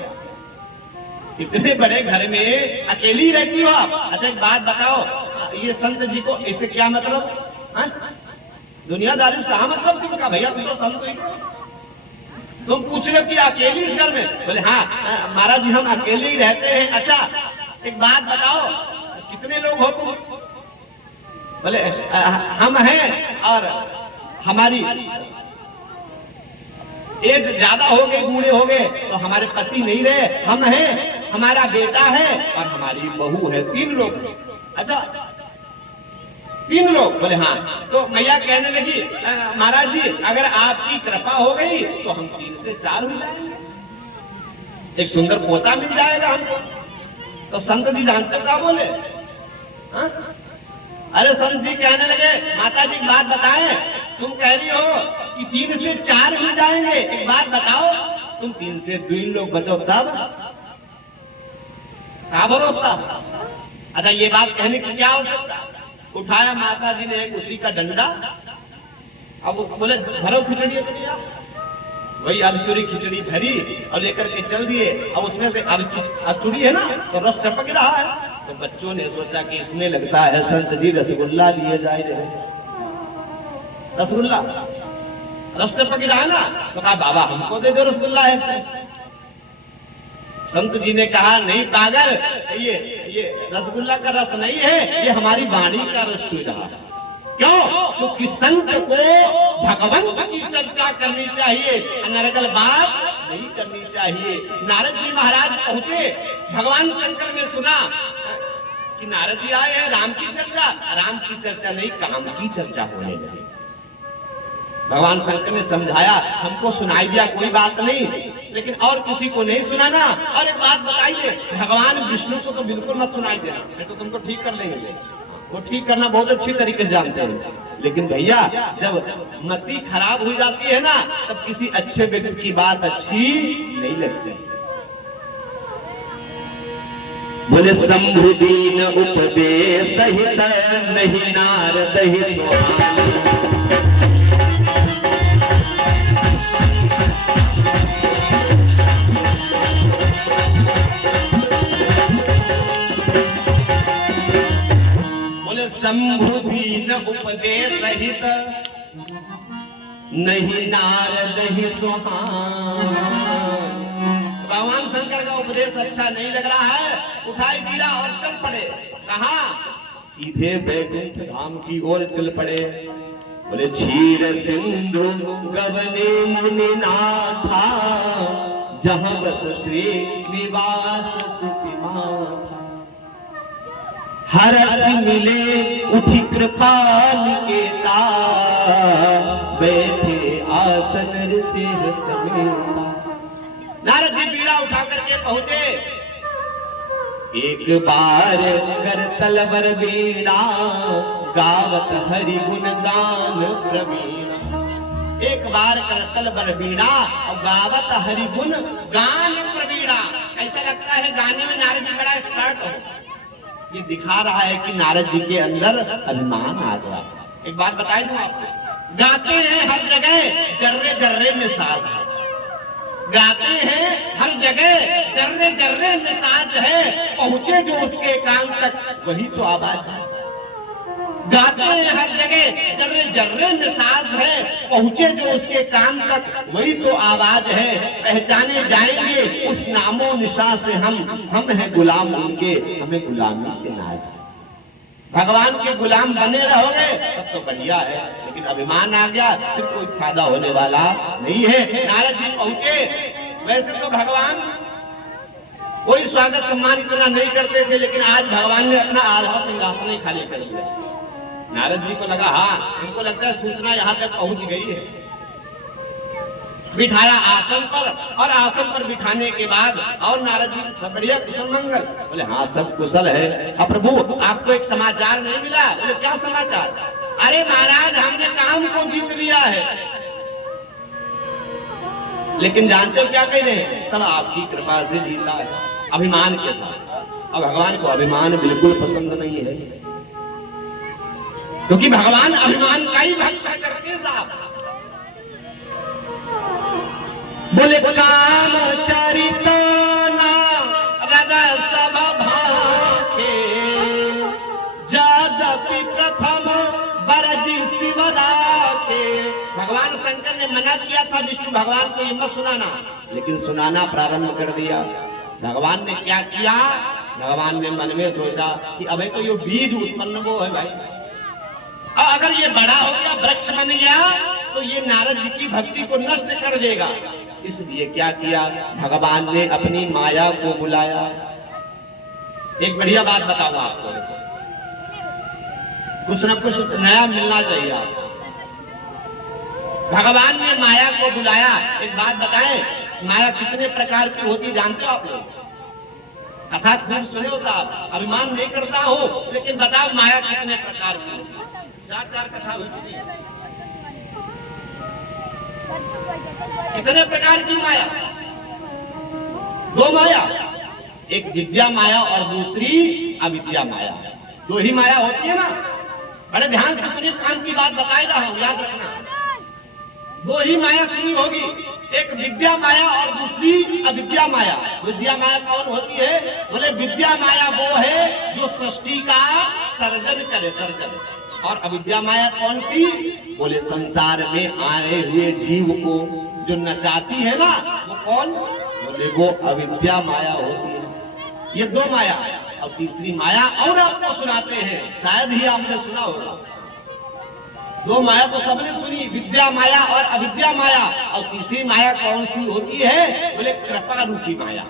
इतने बड़े घर में अकेली रहती हो आप? अच्छा एक बात बताओ, ये संत जी को इससे क्या मतलब? दुनियादारी से कहा मतलब तुमका? भैया तुम तो संत हुई, तुम पूछ रहे हो कि अकेली इस घर में? बोले हाँ महाराज जी हम अकेले ही रहते हैं। अच्छा एक बात बताओ, कितने लोग हो तुम? बोले हम हैं और हमारी एज ज्यादा हो गई, बूढ़े हो गए तो हमारे पति नहीं रहे, हम हैं, हमारा बेटा है और हमारी बहू है, 3 लोग। अच्छा 3 लोग? बोले हाँ। तो मैया कहने लगी, महाराज जी अगर आपकी कृपा हो गई तो हम 3 से 4 हो जाएंगे, एक सुंदर पोता मिल जाएगा हमको। तो संत जी जानते क्या बोले? हा? अरे संत जी कहने लगे, माता जी बात बताएं, तुम कह रही हो कि 3 से 4 मिल जाएंगे, एक बात बताओ, तुम 3 से 2 लोग बचो तब क्या भरोसा? अच्छा ये बात कहने की क्या आवश्यकता? उठाया माता जी ने एक उसी का डंडा, अब बोले भरो खिचड़ी अपनी, वही अधचूरी खिचड़ी धरी और लेकर के चल दिए। अब उसमें से अधचूरी है ना तो रस टपक रहा है, तो बच्चों ने सोचा कि इसमें लगता है संत जी रसगुल्ला लिए जा रहे, रसगुल्ला रस टपक रहा है ना, तो कहा बाबा हमको दे दो रसगुल्ला है। संत जी ने कहा नहीं पागल, ये रसगुल्ला का रस नहीं है, ये हमारी वाणी का रस चू रहा है। क्यों? क्योंकि संत को भगवंत की चर्चा करनी चाहिए, अनर्गल बात नहीं करनी चाहिए। नारद जी महाराज पहुंचे, भगवान शंकर ने सुना कि नारद जी आए हैं, राम की चर्चा। राम की चर्चा नहीं, काम की चर्चा होने लगी। भगवान शंकर ने समझाया, हमको सुनाई दिया कोई बात नहीं, लेकिन और किसी को नहीं सुनाना। और एक बात बताइए, भगवान विष्णु को तो बिल्कुल मत सुनाई देना, नहीं तो तुमको ठीक कर देंगे। वो ठीक करना बहुत अच्छी तरीके से जानते हैं, लेकिन भैया जब मति खराब हो जाती है ना, तब किसी अच्छे व्यक्ति की बात अच्छी नहीं लगती। बोले शंभु दीन उपदेश सहित नहीं नारद ही सुहाना। बोले शंभु दीन उपदेश सहित नहीं नारद ही सुहाना। भगवान शंकर का उपदेश अच्छा नहीं लग रहा है, उठाई पीड़ा और चल पड़े। कहा? सीधे बैकुंठ धाम की ओर चल पड़े। बोले क्षीर सिंधु गवने मुनिनाथा, जहां बस श्री निवास सुखी माथा। हरस मिले उठी कृपा निकेता, बैठे आसन ऋषि समेता। नारद जी पीड़ा उठा करके पहुंचे। एक बार कर तलवर वीणा, गावत हरि गुण गान प्रवीणा। एक बार कर तलवर वीणा और गावत हरि गुण गान प्रवीणा। ऐसा लगता है गाने में नारद जी बड़ा एक्सपर्ट हो। ये दिखा रहा है कि नारद जी के अंदर अभिमान आ गया। एक बात बताई दूं आपको, गाते हैं हर जगह, जर्रे जर्रे में साज है। गाते हैं हर जगह, जर्रे जर्रे में साज है। पहुंचे जो उसके कान तक, वही तो आवाज है। गाते हैं हर जगह, जर्रे जर्रे में साज है। पहुंचे जो उसके कान तक, वही तो आवाज है। पहचाने जाएंगे उस नामो निशा से हम हैं गुलाम उनके, हमें गुलामी के नाज है। भगवान के गुलाम बने रहोगे तब तो बढ़िया है, लेकिन अभिमान आ गया फिर कोई फायदा होने वाला नहीं है। नारद जी पहुंचे। वैसे तो भगवान कोई स्वागत सम्मान इतना नहीं करते थे, लेकिन आज भगवान ने अपना आधा सिंहासन ही खाली कर लिया। नारद जी को लगा, हाँ उनको लगता है सूचना यहाँ तक पहुंच गई है। बिठाया आसन पर, और आसन पर बिठाने के बाद और नारद जी सब बढ़िया, कुशल मंगल? बोले हाँ सब कुशल है। अब प्रभु आपको एक समाचार नहीं मिला? बोले क्या समाचार? अरे महाराज हमने काम को जीत लिया है। लेकिन जानते हो क्या कह रहे हैं? सब आपकी कृपा से जीता है, अभिमान के साथ। अब भगवान को अभिमान बिल्कुल पसंद नहीं है, क्योंकि भगवान अभिमान का ही भक्षा करते हैं साहब। बोले काम चरित रद सब भाखे, जदपि प्रथम बरजी शिव राखे। भगवान शंकर ने मना किया था विष्णु भगवान को ये मत सुनाना, लेकिन सुनाना प्रारंभ कर दिया। भगवान ने क्या किया? भगवान ने मन में सोचा कि अबे तो ये बीज उत्पन्न वो है भाई, और अगर ये बड़ा हो गया, वृक्ष बन गया, तो ये नारद जी की भक्ति को नष्ट कर देगा। इसलिए क्या किया? भगवान ने अपनी माया को बुलाया। एक बढ़िया बात बताऊं आपको, कुछ न कुछ नया मिलना चाहिए आपको। भगवान ने माया को बुलाया। एक बात बताएं, माया कितने प्रकार की होती जानते हो आप लोग? कथा खूब सुने हो साहब, अभिमान नहीं करता हो, लेकिन बताओ माया कितने प्रकार की होती? चार कथा हो चुकी है। कितने प्रकार की माया? दो माया, एक विद्या माया और दूसरी अविद्या माया। दो ही माया होती है ना? बड़े ध्यान से सुनिए, कान की बात बताई रहा हूं, याद रखना। दो ही माया सुनी होगी, एक विद्या माया और दूसरी अविद्या माया। विद्या माया कौन होती है? बोले विद्या माया वो है जो सृष्टि का सर्जन करे, सर्जन। और अविद्या माया कौन सी? बोले संसार में आए हुए जीव को जो नचाती है ना, वो कौन? बोले वो अविद्या माया होती है। ये दो माया, और तीसरी माया और आपको सुनाते हैं, शायद ही आपने सुना होगा। दो माया तो सबने सुनी, विद्या माया और अविद्या माया। और तीसरी माया कौन सी होती है? बोले कृपा रूपी माया।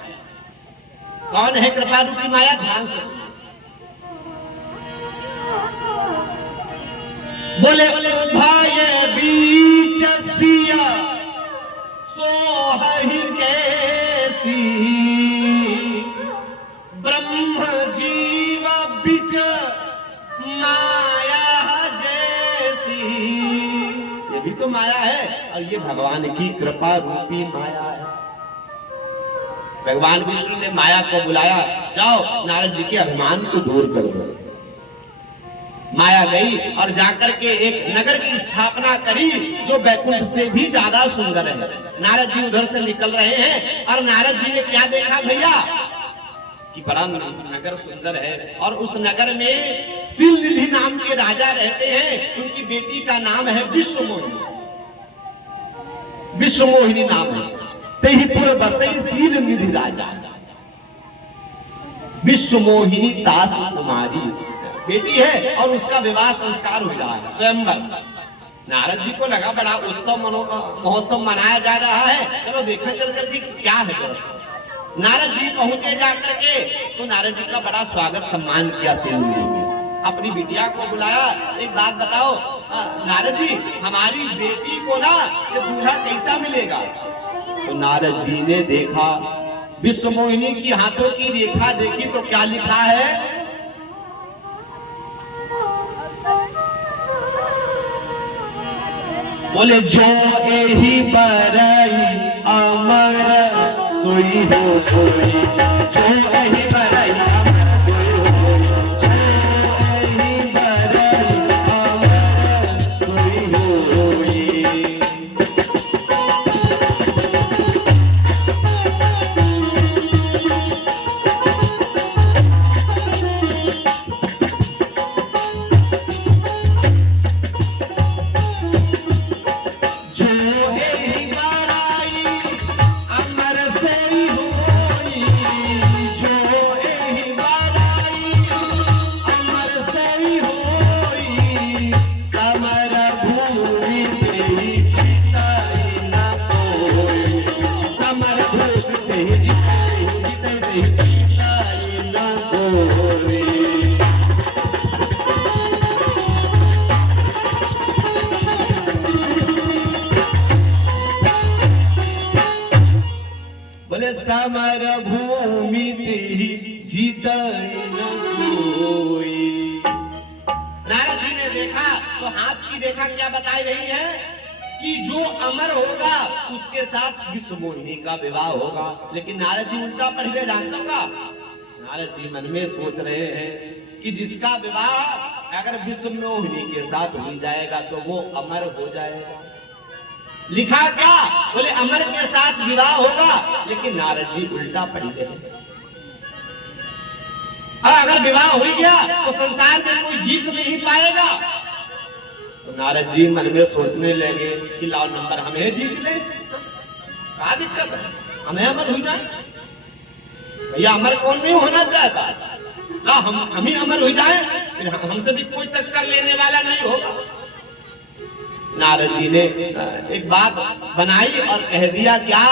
कौन है कृपा रूपी माया? ध्यान से सुनिए। बोले भाई बीच सिया सोहहि कैसी, ब्रह्म जीव बिच माया जैसी। ये भी तो माया है और ये भगवान की कृपा रूपी माया है। भगवान विष्णु ने माया को बुलाया, जाओ नारद जी के अभिमान को दूर कर दो। माया गई और जाकर के एक नगर की स्थापना करी जो बैकुंठ से भी ज्यादा सुंदर है। नारद जी उधर से निकल रहे हैं और नारद जी ने क्या देखा भैया कि बड़ा नगर सुंदर है और उस नगर में शीलनिधि नाम के राजा रहते हैं। उनकी बेटी का नाम है विश्वमोहिनी। विश्वमोहिनी नाम है। तेहिपुर बसई शीलनिधि राजा, विश्वमोहिनी दासु कुमारी बेटी है और उसका विवाह संस्कार हो रहा है स्वयंवर। नारद जी को लगा बड़ा उत्सव महोत्सव मनाया जा रहा है, चलो देखने चल करके क्या है। नारद जी पहुंचे जाकर के तो नारद जी का बड़ा स्वागत सम्मान किया शीलनिधि ने। अपनी बिटिया को बुलाया, एक बात बताओ नारद जी, हमारी बेटी को ना ये दूल्हा कैसा मिलेगा? तो नारद जी ने देखा, विश्वमोहिनी की हाथों की रेखा देखी तो क्या लिखा है? बोले जो एही बरई अमर सोई हो कोई, जो एही बरई अमर सोई हो कोई, जो एही बरई अमर सोई हो कोई। समर भूमि तेहि जीत न कोई। नारद जी ने देखा तो हाथ की रेखा क्या बताई रही है कि जो अमर होगा उसके साथ विश्वमोहिनी का विवाह होगा। लेकिन नारद जी उल्टा पढ़ गए, जानते होगा। नारद जी मन में सोच रहे हैं कि जिसका विवाह अगर विश्वमोहिनी के साथ हो जाएगा तो वो अमर हो जाएगा। लिखा क्या? बोले अमर के साथ विवाह होगा। लेकिन नारद जी उल्टा पढ़ गए। अगर विवाह हो गया तो संसार में कोई जीत नहीं पाएगा। तो नारद जी मन में सोचने लगे कि लाओ नंबर हमें जीत ले, क्या दिक्कत है, हमें अमर हो जाए। भैया अमर कौन नहीं होना चाहता? ला हम ही अमर हो जाए, फिर हमसे भी कोई टक्कर लेने वाला नहीं होगा। नारद जी ने एक बात बनाई और कह दिया, क्या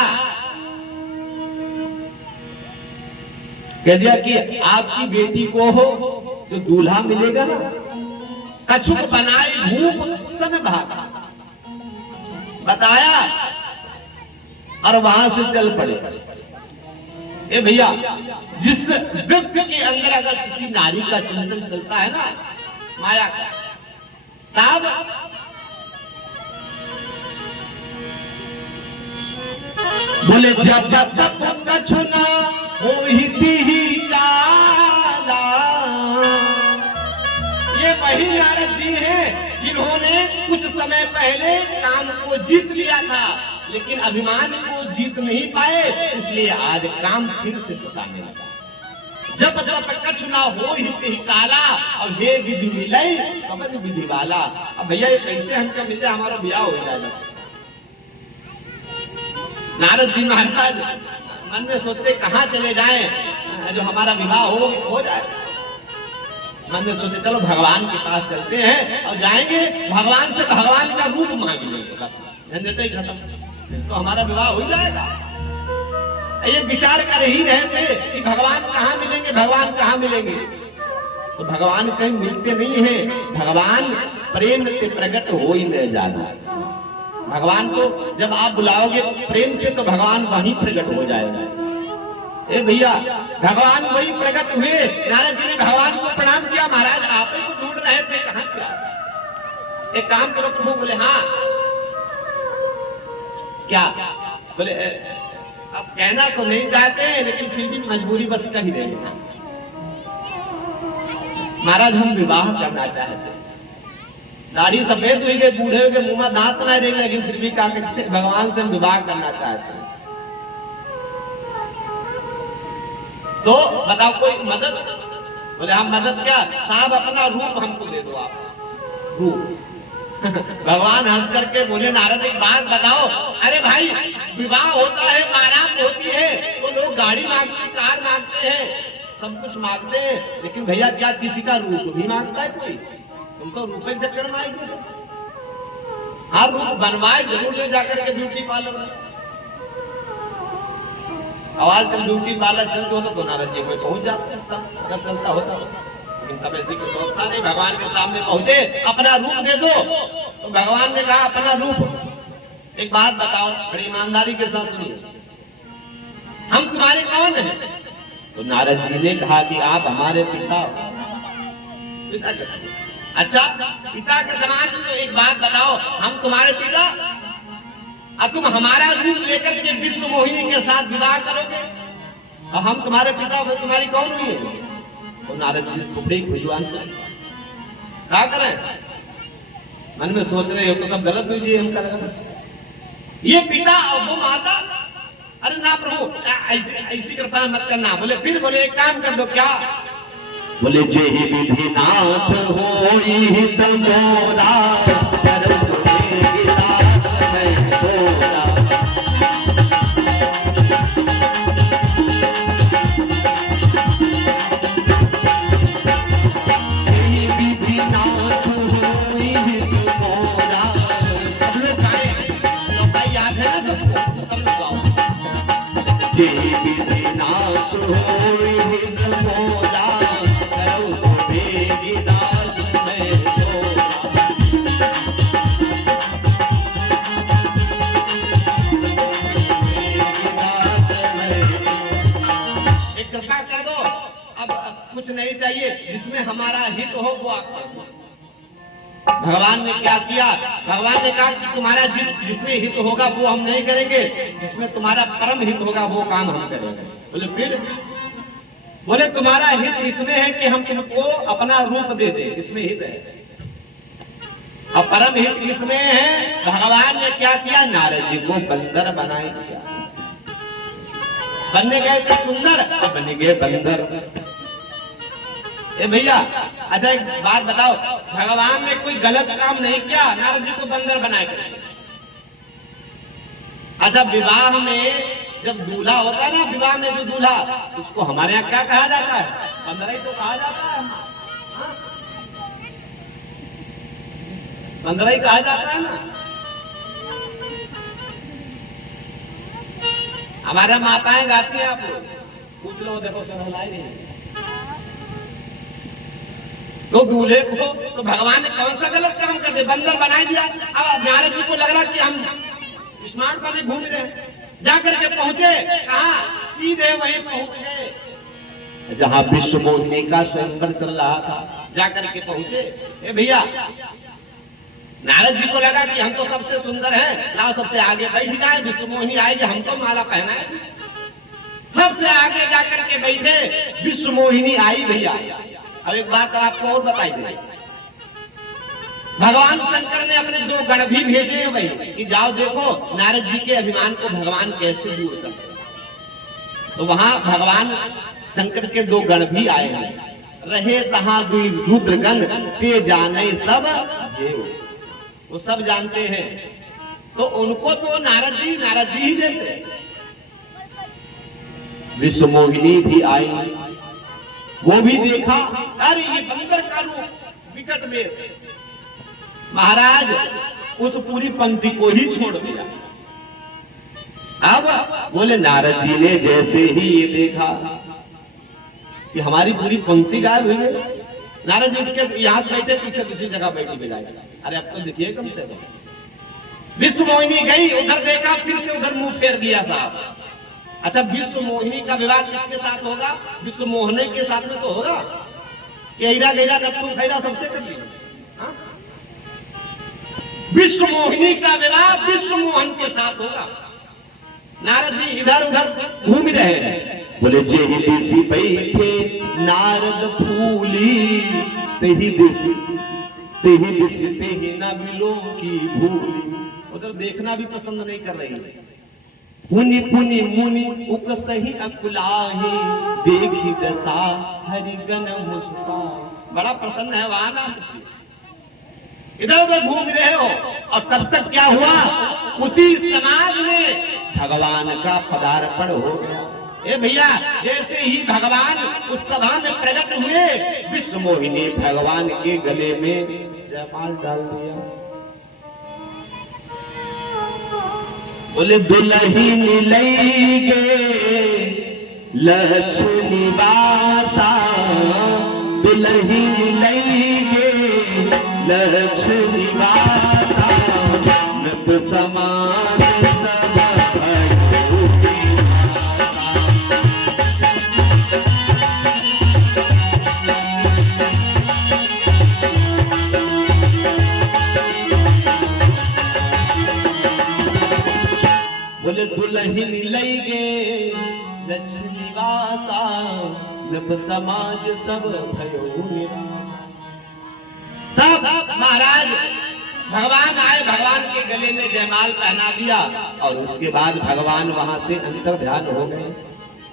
कह दिया कि आपकी बेटी को हो जो दूल्हा मिलेगा ना, कछुक बनाए भूप सन भागा। बताया और वहां से चल पड़े। ए भैया, जिस व्यक्ति के अंदर अगर किसी नारी का चिंतन चलता है ना, माया का, तब बोले जब तक कछु ना होती ही काला। ये वही नारद जी हैं जिन्होंने कुछ समय पहले काम को जीत लिया था, लेकिन अभिमान को जीत नहीं पाए, इसलिए आज काम फिर से सताने लगा। जब तक कछु ना होती काला और हे विधि मिलई कबन विधि वाला। अब भैया ये कैसे हमको मिल जाए, हमारा ब्याह हो जाएगा। नारद जी महाराज मन में सोचते कहाँ चले जाएं जो हमारा विवाह हो जाए। मन में सोचते चलो भगवान के पास चलते हैं और जाएंगे भगवान से भगवान का रूप मांग लेंगे, बस झंझट ही खत्म, तो हमारा विवाह हो जाएगा। ये विचार कर ही रहे थे कि भगवान कहाँ मिलेंगे, भगवान कहाँ मिलेंगे। तो भगवान कहीं मिलते नहीं हैं। भगवान प्रेम से प्रकट हो ही न जाना। भगवान को जब आप बुलाओगे प्रेम से तो भगवान वहीं प्रकट हो जाएगा। ए भैया, भगवान वही प्रकट हुए। नारद जी ने भगवान को प्रणाम किया, महाराज आप ही को ढूंढ रहे थे, कहां क्या? एक काम करो प्रभु। बोले हाँ। क्या? बोले अब कहना तो नहीं चाहते लेकिन फिर भी मजबूरी बस कह ही रहे हैं। महाराज हम विवाह करना चाहते। दाढ़ी सफेद हुई गई, बूढ़े हो गए, मुंह में दांत नहीं रहे, लेकिन फिर भी कहा कि भगवान से हम विवाह करना चाहते हैं। तो बताओ कोई मदद? बोले हम मदद क्या? साहब अपना रूप हमको दे दो आप। रूप। भगवान हंस करके बोले नारद एक बात बताओ। अरे भाई विवाह होता है, बारात होती है, तो लोग गाड़ी मांगते, कार मांगते हैं, सब कुछ मांगते हैं, लेकिन भैया क्या किसी का रूप भी मांगता है कोई? तुम तो रूप के चक्कर में आएगी। हाँ रूप बनवाए जरूर ले जाकर के ब्यूटी पार्लर में। आवाज तक ब्यूटी पार्लर चलते होता तो नारद जी कोई पहुंच जाते अगर चलता होता, लेकिन तब ऐसी कोई व्यवस्था नहीं। भगवान के सामने पहुंचे, अपना रूप दे दो। तो भगवान ने कहा अपना रूप। एक बात बताओ, बड़ी ईमानदारी के साथ सुनिए, हम तुम्हारे कौन हैं? तो नारद जी ने कहा कि आप हमारे पिता हो। पिता के समान। अच्छा पिता के समान, तो एक बात बताओ, हम तुम्हारे पिता और तुम हमारा रूप लेकर के विश्व मोहिनी के साथ विवाह करोगे और हम तुम्हारे पिता हो, तुम्हारी कौन हुई है? तो नारद जी टुकड़े खुजवान क्या करें? मन में सोच रहे हो तो सब गलत हुई, हम कर ये पिता और वो माता। अरे ना प्रभु ऐसी कृपा मत करना। बोले फिर? बोले एक काम कर दो। क्या? बोले जेहि विधि नाथ होई तमोरा कुछ नहीं चाहिए, जिसमें हमारा हित हो वो आप कर दो। भगवान ने क्या किया? भगवान ने कहा कि तुम्हारा जिसमें हित होगा वो हम नहीं करेंगे, जिसमें तुम्हारा परम हित होगा वो काम हम करेंगे। बोले फिर? बोले तुम्हारा हित इसमें है कि हम तुमको अपना रूप दे दे, इसमें हित है। और परम हित किसमें है? भगवान ने क्या किया? नारद जी को बंदर बनाए दिया। बनने गए थे सुंदर, बन गए बंदर। ए भैया, अच्छा एक बात बताओ, भगवान ने कोई गलत काम नहीं किया, नारद जी को बंदर बनाए। अच्छा विवाह में जब दूल्हा होता है ना, विवाह में जो दूल्हा, उसको हमारे यहाँ क्या कहा जाता है? बंदर ही तो कहा जाता है। बंदर ही कहा जाता है ना। हमारे माताएं गाती हैं, आप लोग पूछ लो, देखो सरलाई नहीं। तो दूल्हे को तो भगवान ने कौन सा गलत काम कर दिया? बंदर बना दिया। अब नारद जी को लग रहा कि हम स्नान करने घूम रहे, जाकर के पहुंचे कहा? सीधे वहीं पहुंच गए जहां विश्व मोहिनी का स्वयंवर चल रहा था। जाकर के पहुंचे। ए भैया, नारद जी को लगा कि हम तो सबसे सुंदर हैं, लाओ सबसे आगे बैठ जाए, विश्व मोहिनी आएगी, हमको माला पहनाए। सबसे आगे जाकर के बैठे, विश्व मोहिनी आई। भैया अब एक बात आपको और बताई दे, भगवान शंकर ने अपने 2 गण भी भेजे हैं भाई कि जाओ देखो नारद जी के अभिमान को भगवान कैसे दूर करते हैं। तो वहां भगवान शंकर के 2 गण भी आए हैं। रहे तहां दुई रुद्रगण ते जाने सब देव। वो सब जानते हैं, तो उनको तो नारद जी ही जैसे। विश्व मोहिनी भी आई, वो भी देखा, अरे ये बंदर का रूप, विकट वेश। महाराज उस पूरी पंक्ति को ही छोड़ दिया। अब बोले नारद जी ने जैसे ही ये देखा कि हमारी पूरी पंक्ति गायब हुई है, नारद जी उठ के यहाँ से बैठे, पीछे दूसरी जगह बैठी बिलाए। अरे अब तो देखिए कम से कम। विश्व मोहिनी गई, उधर देखा, फिर से उधर मुंह फेर दिया साहब। अच्छा, विश्व मोहिनी का विवाह किसके साथ होगा? विश्व मोहने के साथ में तो होगा कि हीरा गैरा नत्थु खैरा सबसे कर लिया। विश्व मोहिनी का विवाह विश्व मोहन के साथ होगा। नारद जी इधर उधर घूम रहे हैं। बोले जेहि दिसी बैठे नारद फूली, तेहि दिसी तेहि न बिलो की भूली। उधर देखना भी पसंद नहीं कर रही है। पुनि पुनि मुनि उकसहि अकुलाहि, देखी दशा हरिगण मुस्कान। बड़ा प्रसन्न है वहां ना, इधर उधर घूम रहे हो। और तब तक क्या हुआ, उसी समाज में भगवान का पदार्पण हो गया। ए भैया, जैसे ही भगवान उस सभा में प्रकट हुए, विश्व मोहिनी भगवान के गले में जयमाल डाल दिया। बोले दुल्हन लैगे लक्ष्मी वासा, दुल्हन लैगे लक्ष्मी वासा, नत समान सब बोले दुल्हन लैगे लक्ष्मी वासा, नभ समाज सब भयो निरासा। सब महाराज भगवान आए, भगवान के गले में जयमाल पहना दिया और उसके बाद भगवान वहां से अंतर ध्यान हो गए।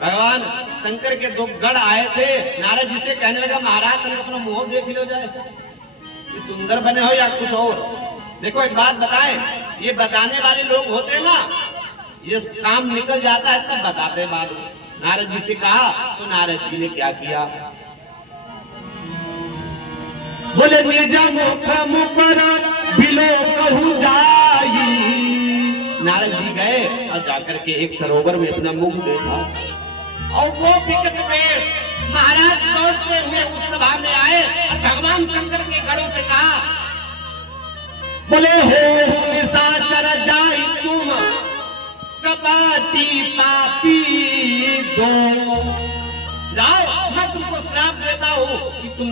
भगवान शंकर के दो गढ़ आए थे। नारद जी से कहने लगा, महाराज तुम अपना मुंह देख लो जाए, ये सुंदर बने हो या कुछ और। देखो एक बात बताएं, ये बताने वाले लोग होते हैं ना, ये काम निकल जाता है तब बताते बाद में। नारद जी से कहा तो नारद जी ने क्या किया, बोले निज मुख मुकर बिलो कहूं जाई। नारद जी गए और जाकर के एक सरोवर में अपना मुख देखा, और वो विकट वेश महाराज दौड़ते हुए उस सभा में आए और भगवान शंकर के गढ़ों से कहा, बोले हो निशाचर जाई तुम कपाटी पापी दो। जाओ, मैं तुमको श्राप देता हूँ कि तुम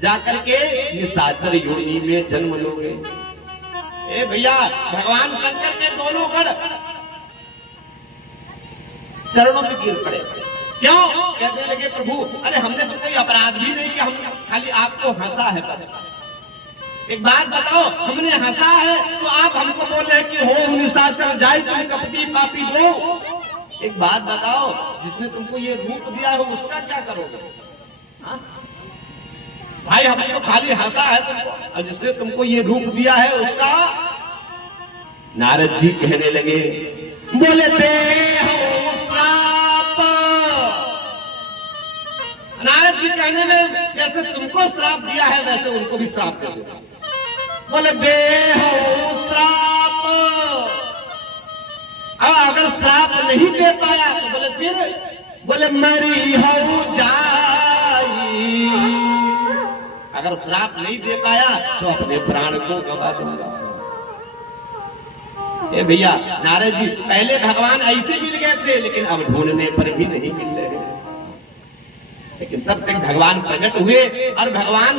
जाकर के निशाचर योनि में जन्म लोगे। ए भैया, भगवान शंकर के दोनों गढ़ चरणों में गिर पड़े। क्यों? कहने लगे, प्रभु अरे हमने तो कोई अपराध भी नहीं किया, हमने खाली आपको हंसा है बस। एक बात बताओ, हमने हंसा है तो आप हमको बोल रहे हैं कि हो निशाचर जाए तुम कपटी पापी दो। एक बात बताओ, जिसने तुमको ये रूप दिया है उसका क्या करोगे? हाँ? भाई हमने तो खाली हंसा है तुमको, और जिसने तुमको ये रूप दिया है उसका। नारद जी कहने लगे, बोले दे हो श्राप। नारद जी कहने लगे, जैसे तुमको श्राप दिया है वैसे उनको भी श्राप दे दो। बोले दे हो श्राप। अब अगर श्राप नहीं दे पाया तो बोले फिर, बोले मरी हो जाई। अगर श्राप नहीं दे पाया तो अपने प्राण को गवा दूंगा। ए भैया, नारद जी पहले भगवान ऐसे मिल गए थे, लेकिन अब ढूंढने पर भी नहीं मिल रहे। लेकिन तब तक भगवान प्रकट हुए, और भगवान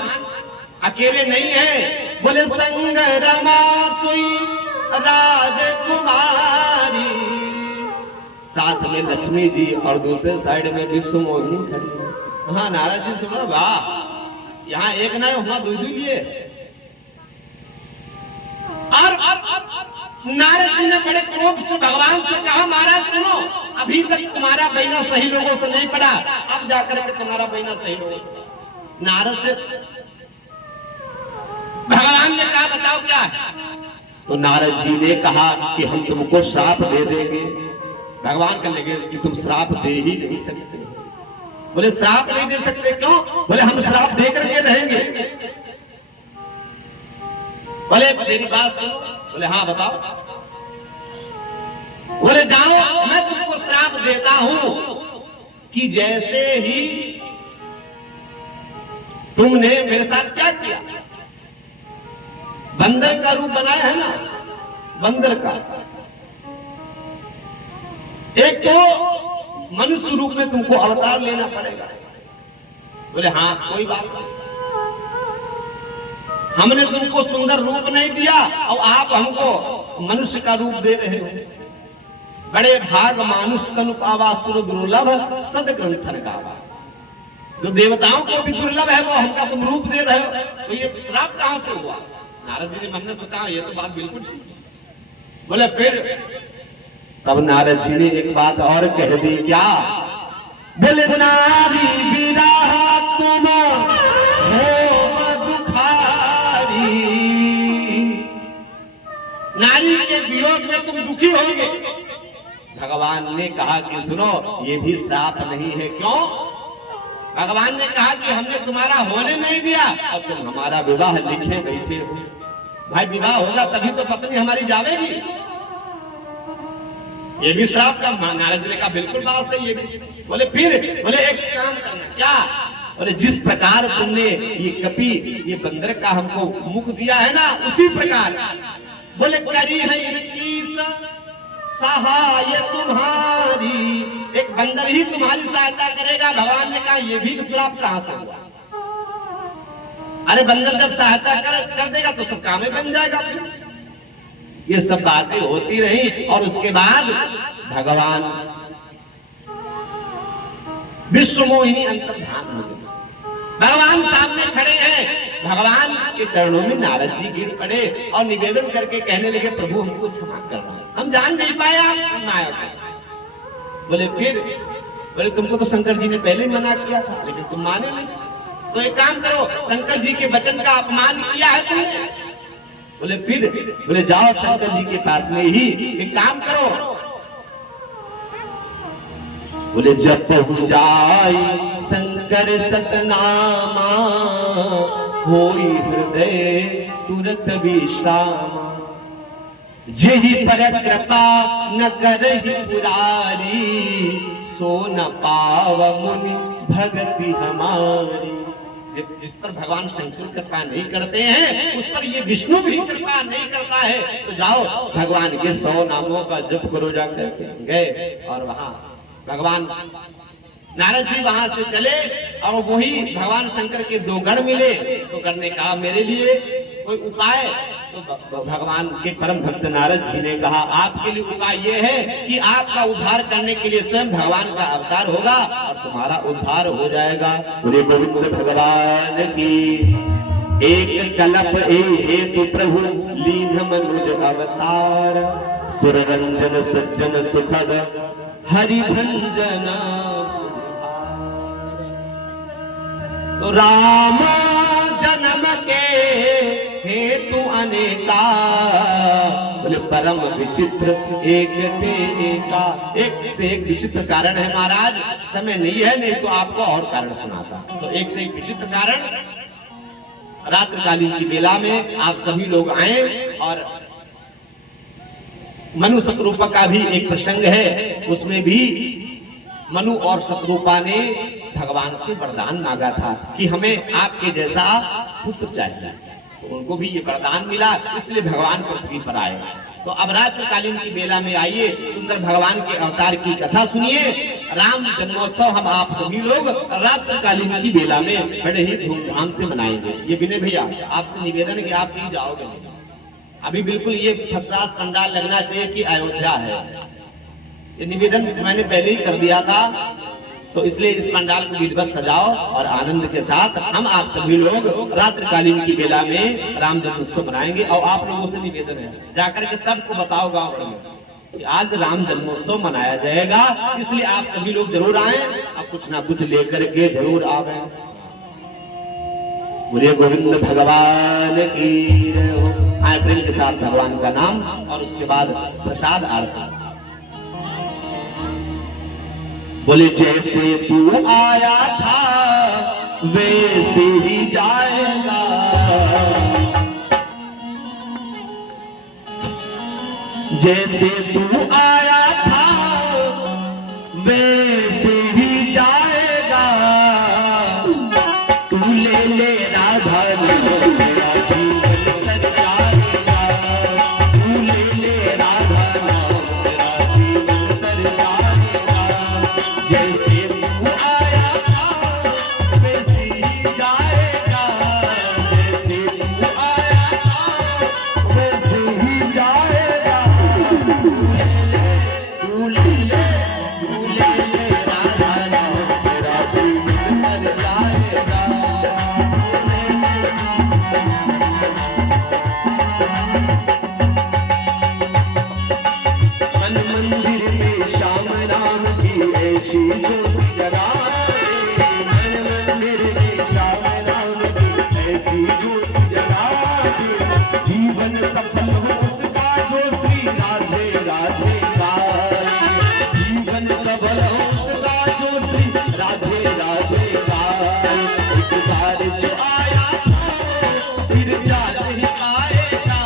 अकेले नहीं है। बोले संग रमा सुई राजकुमारी, साथ में लक्ष्मी जी और दूसरे साइड में विश्व मोहिनी खड़ी है। हाँ नारद जी सुनो, वाह, यहाँ एक ना हुआ दो लिए। और नारद जी ने बड़े क्रोध से भगवान से कहा, महाराज सुनो, अभी तक तुम्हारा बहना सही लोगों से नहीं पड़ा, अब जाकर के तुम्हारा बहना सही लोगों से। नारद से भगवान ने कहा, बताओ क्या है? तो नारद जी ने कहा कि हम तुमको श्राप दे देंगे। भगवान कहने लगे कि तुम श्राप दे ही नहीं सकते। बोले श्राप नहीं दे सकते, क्यों? बोले हम श्राप दे करके रहेंगे। बोले मेरी बात सुनो। बोले हाँ बताओ। बोले जाओ, मैं तुमको श्राप देता हूं कि जैसे ही तुमने मेरे साथ क्या किया? बंदर का रूप बनाया है ना, बंदर का। एक तो मनुष्य रूप में तुमको अवतार लेना पड़ेगा। बोले हाँ कोई बात नहीं, हमने तुमको सुंदर रूप नहीं दिया और आप हमको मनुष्य का रूप दे रहे हो। बड़े भाग मानुष तनु पावा सुर दुर्लभ सद ग्रंथन गावा। जो देवताओं को भी दुर्लभ है वो हमका तुम रूप दे रहे हो, तो ये श्राप कहां से हुआ? नारद जी ने मन में सोचा ये तो बात बिल्कुल ठीक है। बोले फिर तब नारद जी ने एक बात और कह दी, क्या? बोले नारी विराह तुम हो दुखारी, नारी के वियोग में तुम दुखी होंगे। भगवान ने कहा कि सुनो ये भी श्राप नहीं है। क्यों? भगवान ने कहा कि हमने तुम्हारा होने नहीं दिया और तुम हमारा विवाह लिखे बैठे हो। भाई विवाह होगा तभी तो पत्नी हमारी जावेगी। ये भी श्राप का। नारद जी ने कहा बिल्कुल बात सही है। बोले फिर बोले एक काम करना। क्या? बोले जिस प्रकार तुमने ये कपि ये बंदर का हमको मुख दिया है ना, उसी प्रकार। बोले करी है 21 सहाय तुम्हारी, एक बंदर ही तुम्हारी सहायता करेगा। भगवान ने कहा ये भी श्राप कहां से हुआ? अरे बंदर जब सहायता कर देगा तो सब काम बन जाएगा। फिर ये सब बातें होती रही और उसके बाद भगवान विश्व मोहिनी अंतर्धान हो गए। भगवान सामने खड़े हैं। भगवान के चरणों में नारद जी गिर पड़े और निवेदन करके कहने लगे प्रभु हमको क्षमा करना, हम जान नहीं पाए आप माया को। बोले फिर? बोले तुमको तो शंकर जी ने पहले ही मना किया था लेकिन तुम माने नहीं। तो एक काम करो, शंकर जी के वचन का अपमान किया है तुमने। बोले फिर? बोले जाओ शंकर जी के पास में ही एक काम करो। बोले जब जाई शंकर सतनामा, होई हृदय तुरत विश्राम। जेहि पर कृपा न करहि पुरारी, सो न पाव मुनि भगति हमारी। जिस पर भगवान शंकर कृपा नहीं करते हैं उस पर ये विष्णु भी कृपा नहीं करता है। तो जाओ भगवान के 100 नामों का जप करो जाकर के। गए और वहां भगवान नारद जी वहां से चले और वही भगवान शंकर के 2 गण मिले। तो गण ने कहा मेरे लिए कोई उपाय? तो भगवान के परम भक्त नारद जी ने कहा आपके लिए उपाय ये है कि आपका उद्धार करने के लिए स्वयं भगवान का अवतार होगा और तुम्हारा उद्धार हो जाएगा। बोले गोविंद भगवान की। एक कलप ए हेतु प्रभु लीन मनुज अवतार, सुर रंजन सज्जन सुखद हरि भंजन। तो राम जन्म के हेतु अनेका, बोले परम विचित्र एक थे एका। एक से एक विचित्र कारण है महाराज, समय नहीं है नहीं तो आपको और कारण सुनाता। तो एक से एक विचित्र कारण, रात्रिकालीन की बेला में आप सभी लोग आए और मनु शत्रुपा का भी एक प्रसंग है। उसमें भी मनु और शत्रुपा ने भगवान से वरदान मांगा था कि हमें आपके जैसा पुत्र चाहिए। तो उनको भी ये वरदान मिला, इसलिए भगवान पृथ्वी पर आए। तो अब रात्रिकालीन की बेला में आइए, सुंदर भगवान के अवतार की कथा सुनिए। राम जन्मोत्सव हम आप सभी लोग रात्रिकालीन की बेला में बड़े ही धूमधाम से मनाएंगे। ये विनय भैया आपसे निवेदन कि आप नहीं जाओगे, अभी बिल्कुल ये फर्स्ट क्लास पंडाल लगना चाहिए कि अयोध्या है। ये निवेदन मैंने पहले ही कर दिया था, तो इसलिए इस पंडाल को विधिवत सजाओ और आनंद के साथ हम आप सभी लोग रात्रिकालीन की बेला में राम जन्मोत्सव मनाएंगे। और आप लोगों से निवेदन है जाकर के सबको बताओ गाँव में आज राम जन्मोत्सव मनाया जाएगा, इसलिए आप सभी लोग जरूर आए और कुछ ना कुछ लेकर के जरूर आवे। बोले गोविंद भगवान की हो। आए प्रेम के साथ भगवान का नाम और उसके बाद प्रसाद आरती। बोले जैसे तू आया था वैसे ही जाएगा, जैसे तू आया था वैसे ही जाएगा। तू ले ले ऐसी ज्योति जलाए मन मंदिर में श्याम राम की ऐसी ज्योति जलाए जीवन सफल हो उसका जो श्री राधे राधे गाए जीवन सफल हो उसका जो श्री राधे राधे गाए एक बार जो आया तो फिर जा नहीं पाएगा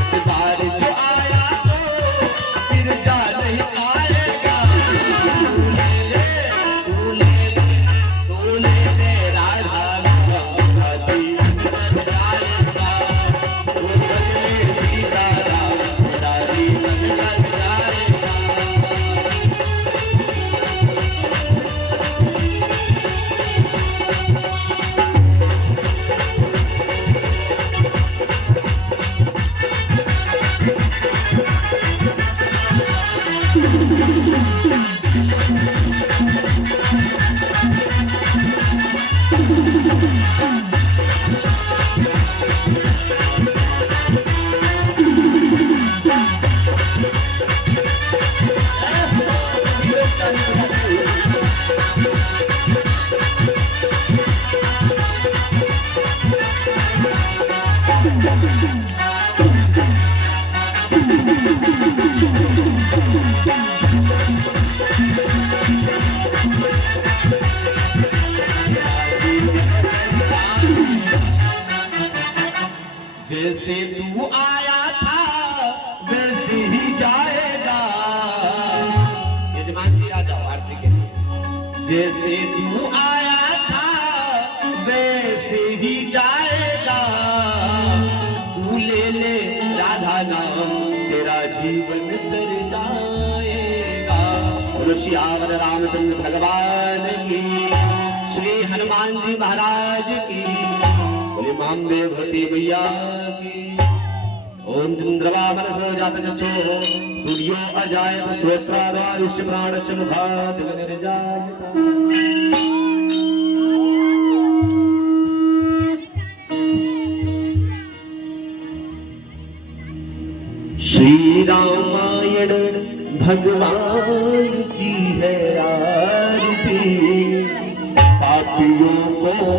एक बार जो आया तो फिर जा नहीं पाएगा तू ले ले राधा का जीवन जाएगा तू बदले सीताराम तेरा जीवन बन जाएगा जैसे तू आया था वैसे ही जाएगा यजमान जी आ जाओ आरती के लिए जैसे तू आया था वैसे ही जाएगा तू ले राधा नाम तेरा जीवन तर जाएगा बोलो श्यावर रामचंद्र भगवान की श्री हनुमान जी महाराज की बोले मामदेव भगवती मैया की ओम चंद्रमा मनसो जात गच्छो सूर्यो अजायत श्रोत्रादायुष्य प्राणस्य मुखात् निर्जायत श्री रामायण भगवान की है आरती पापियों को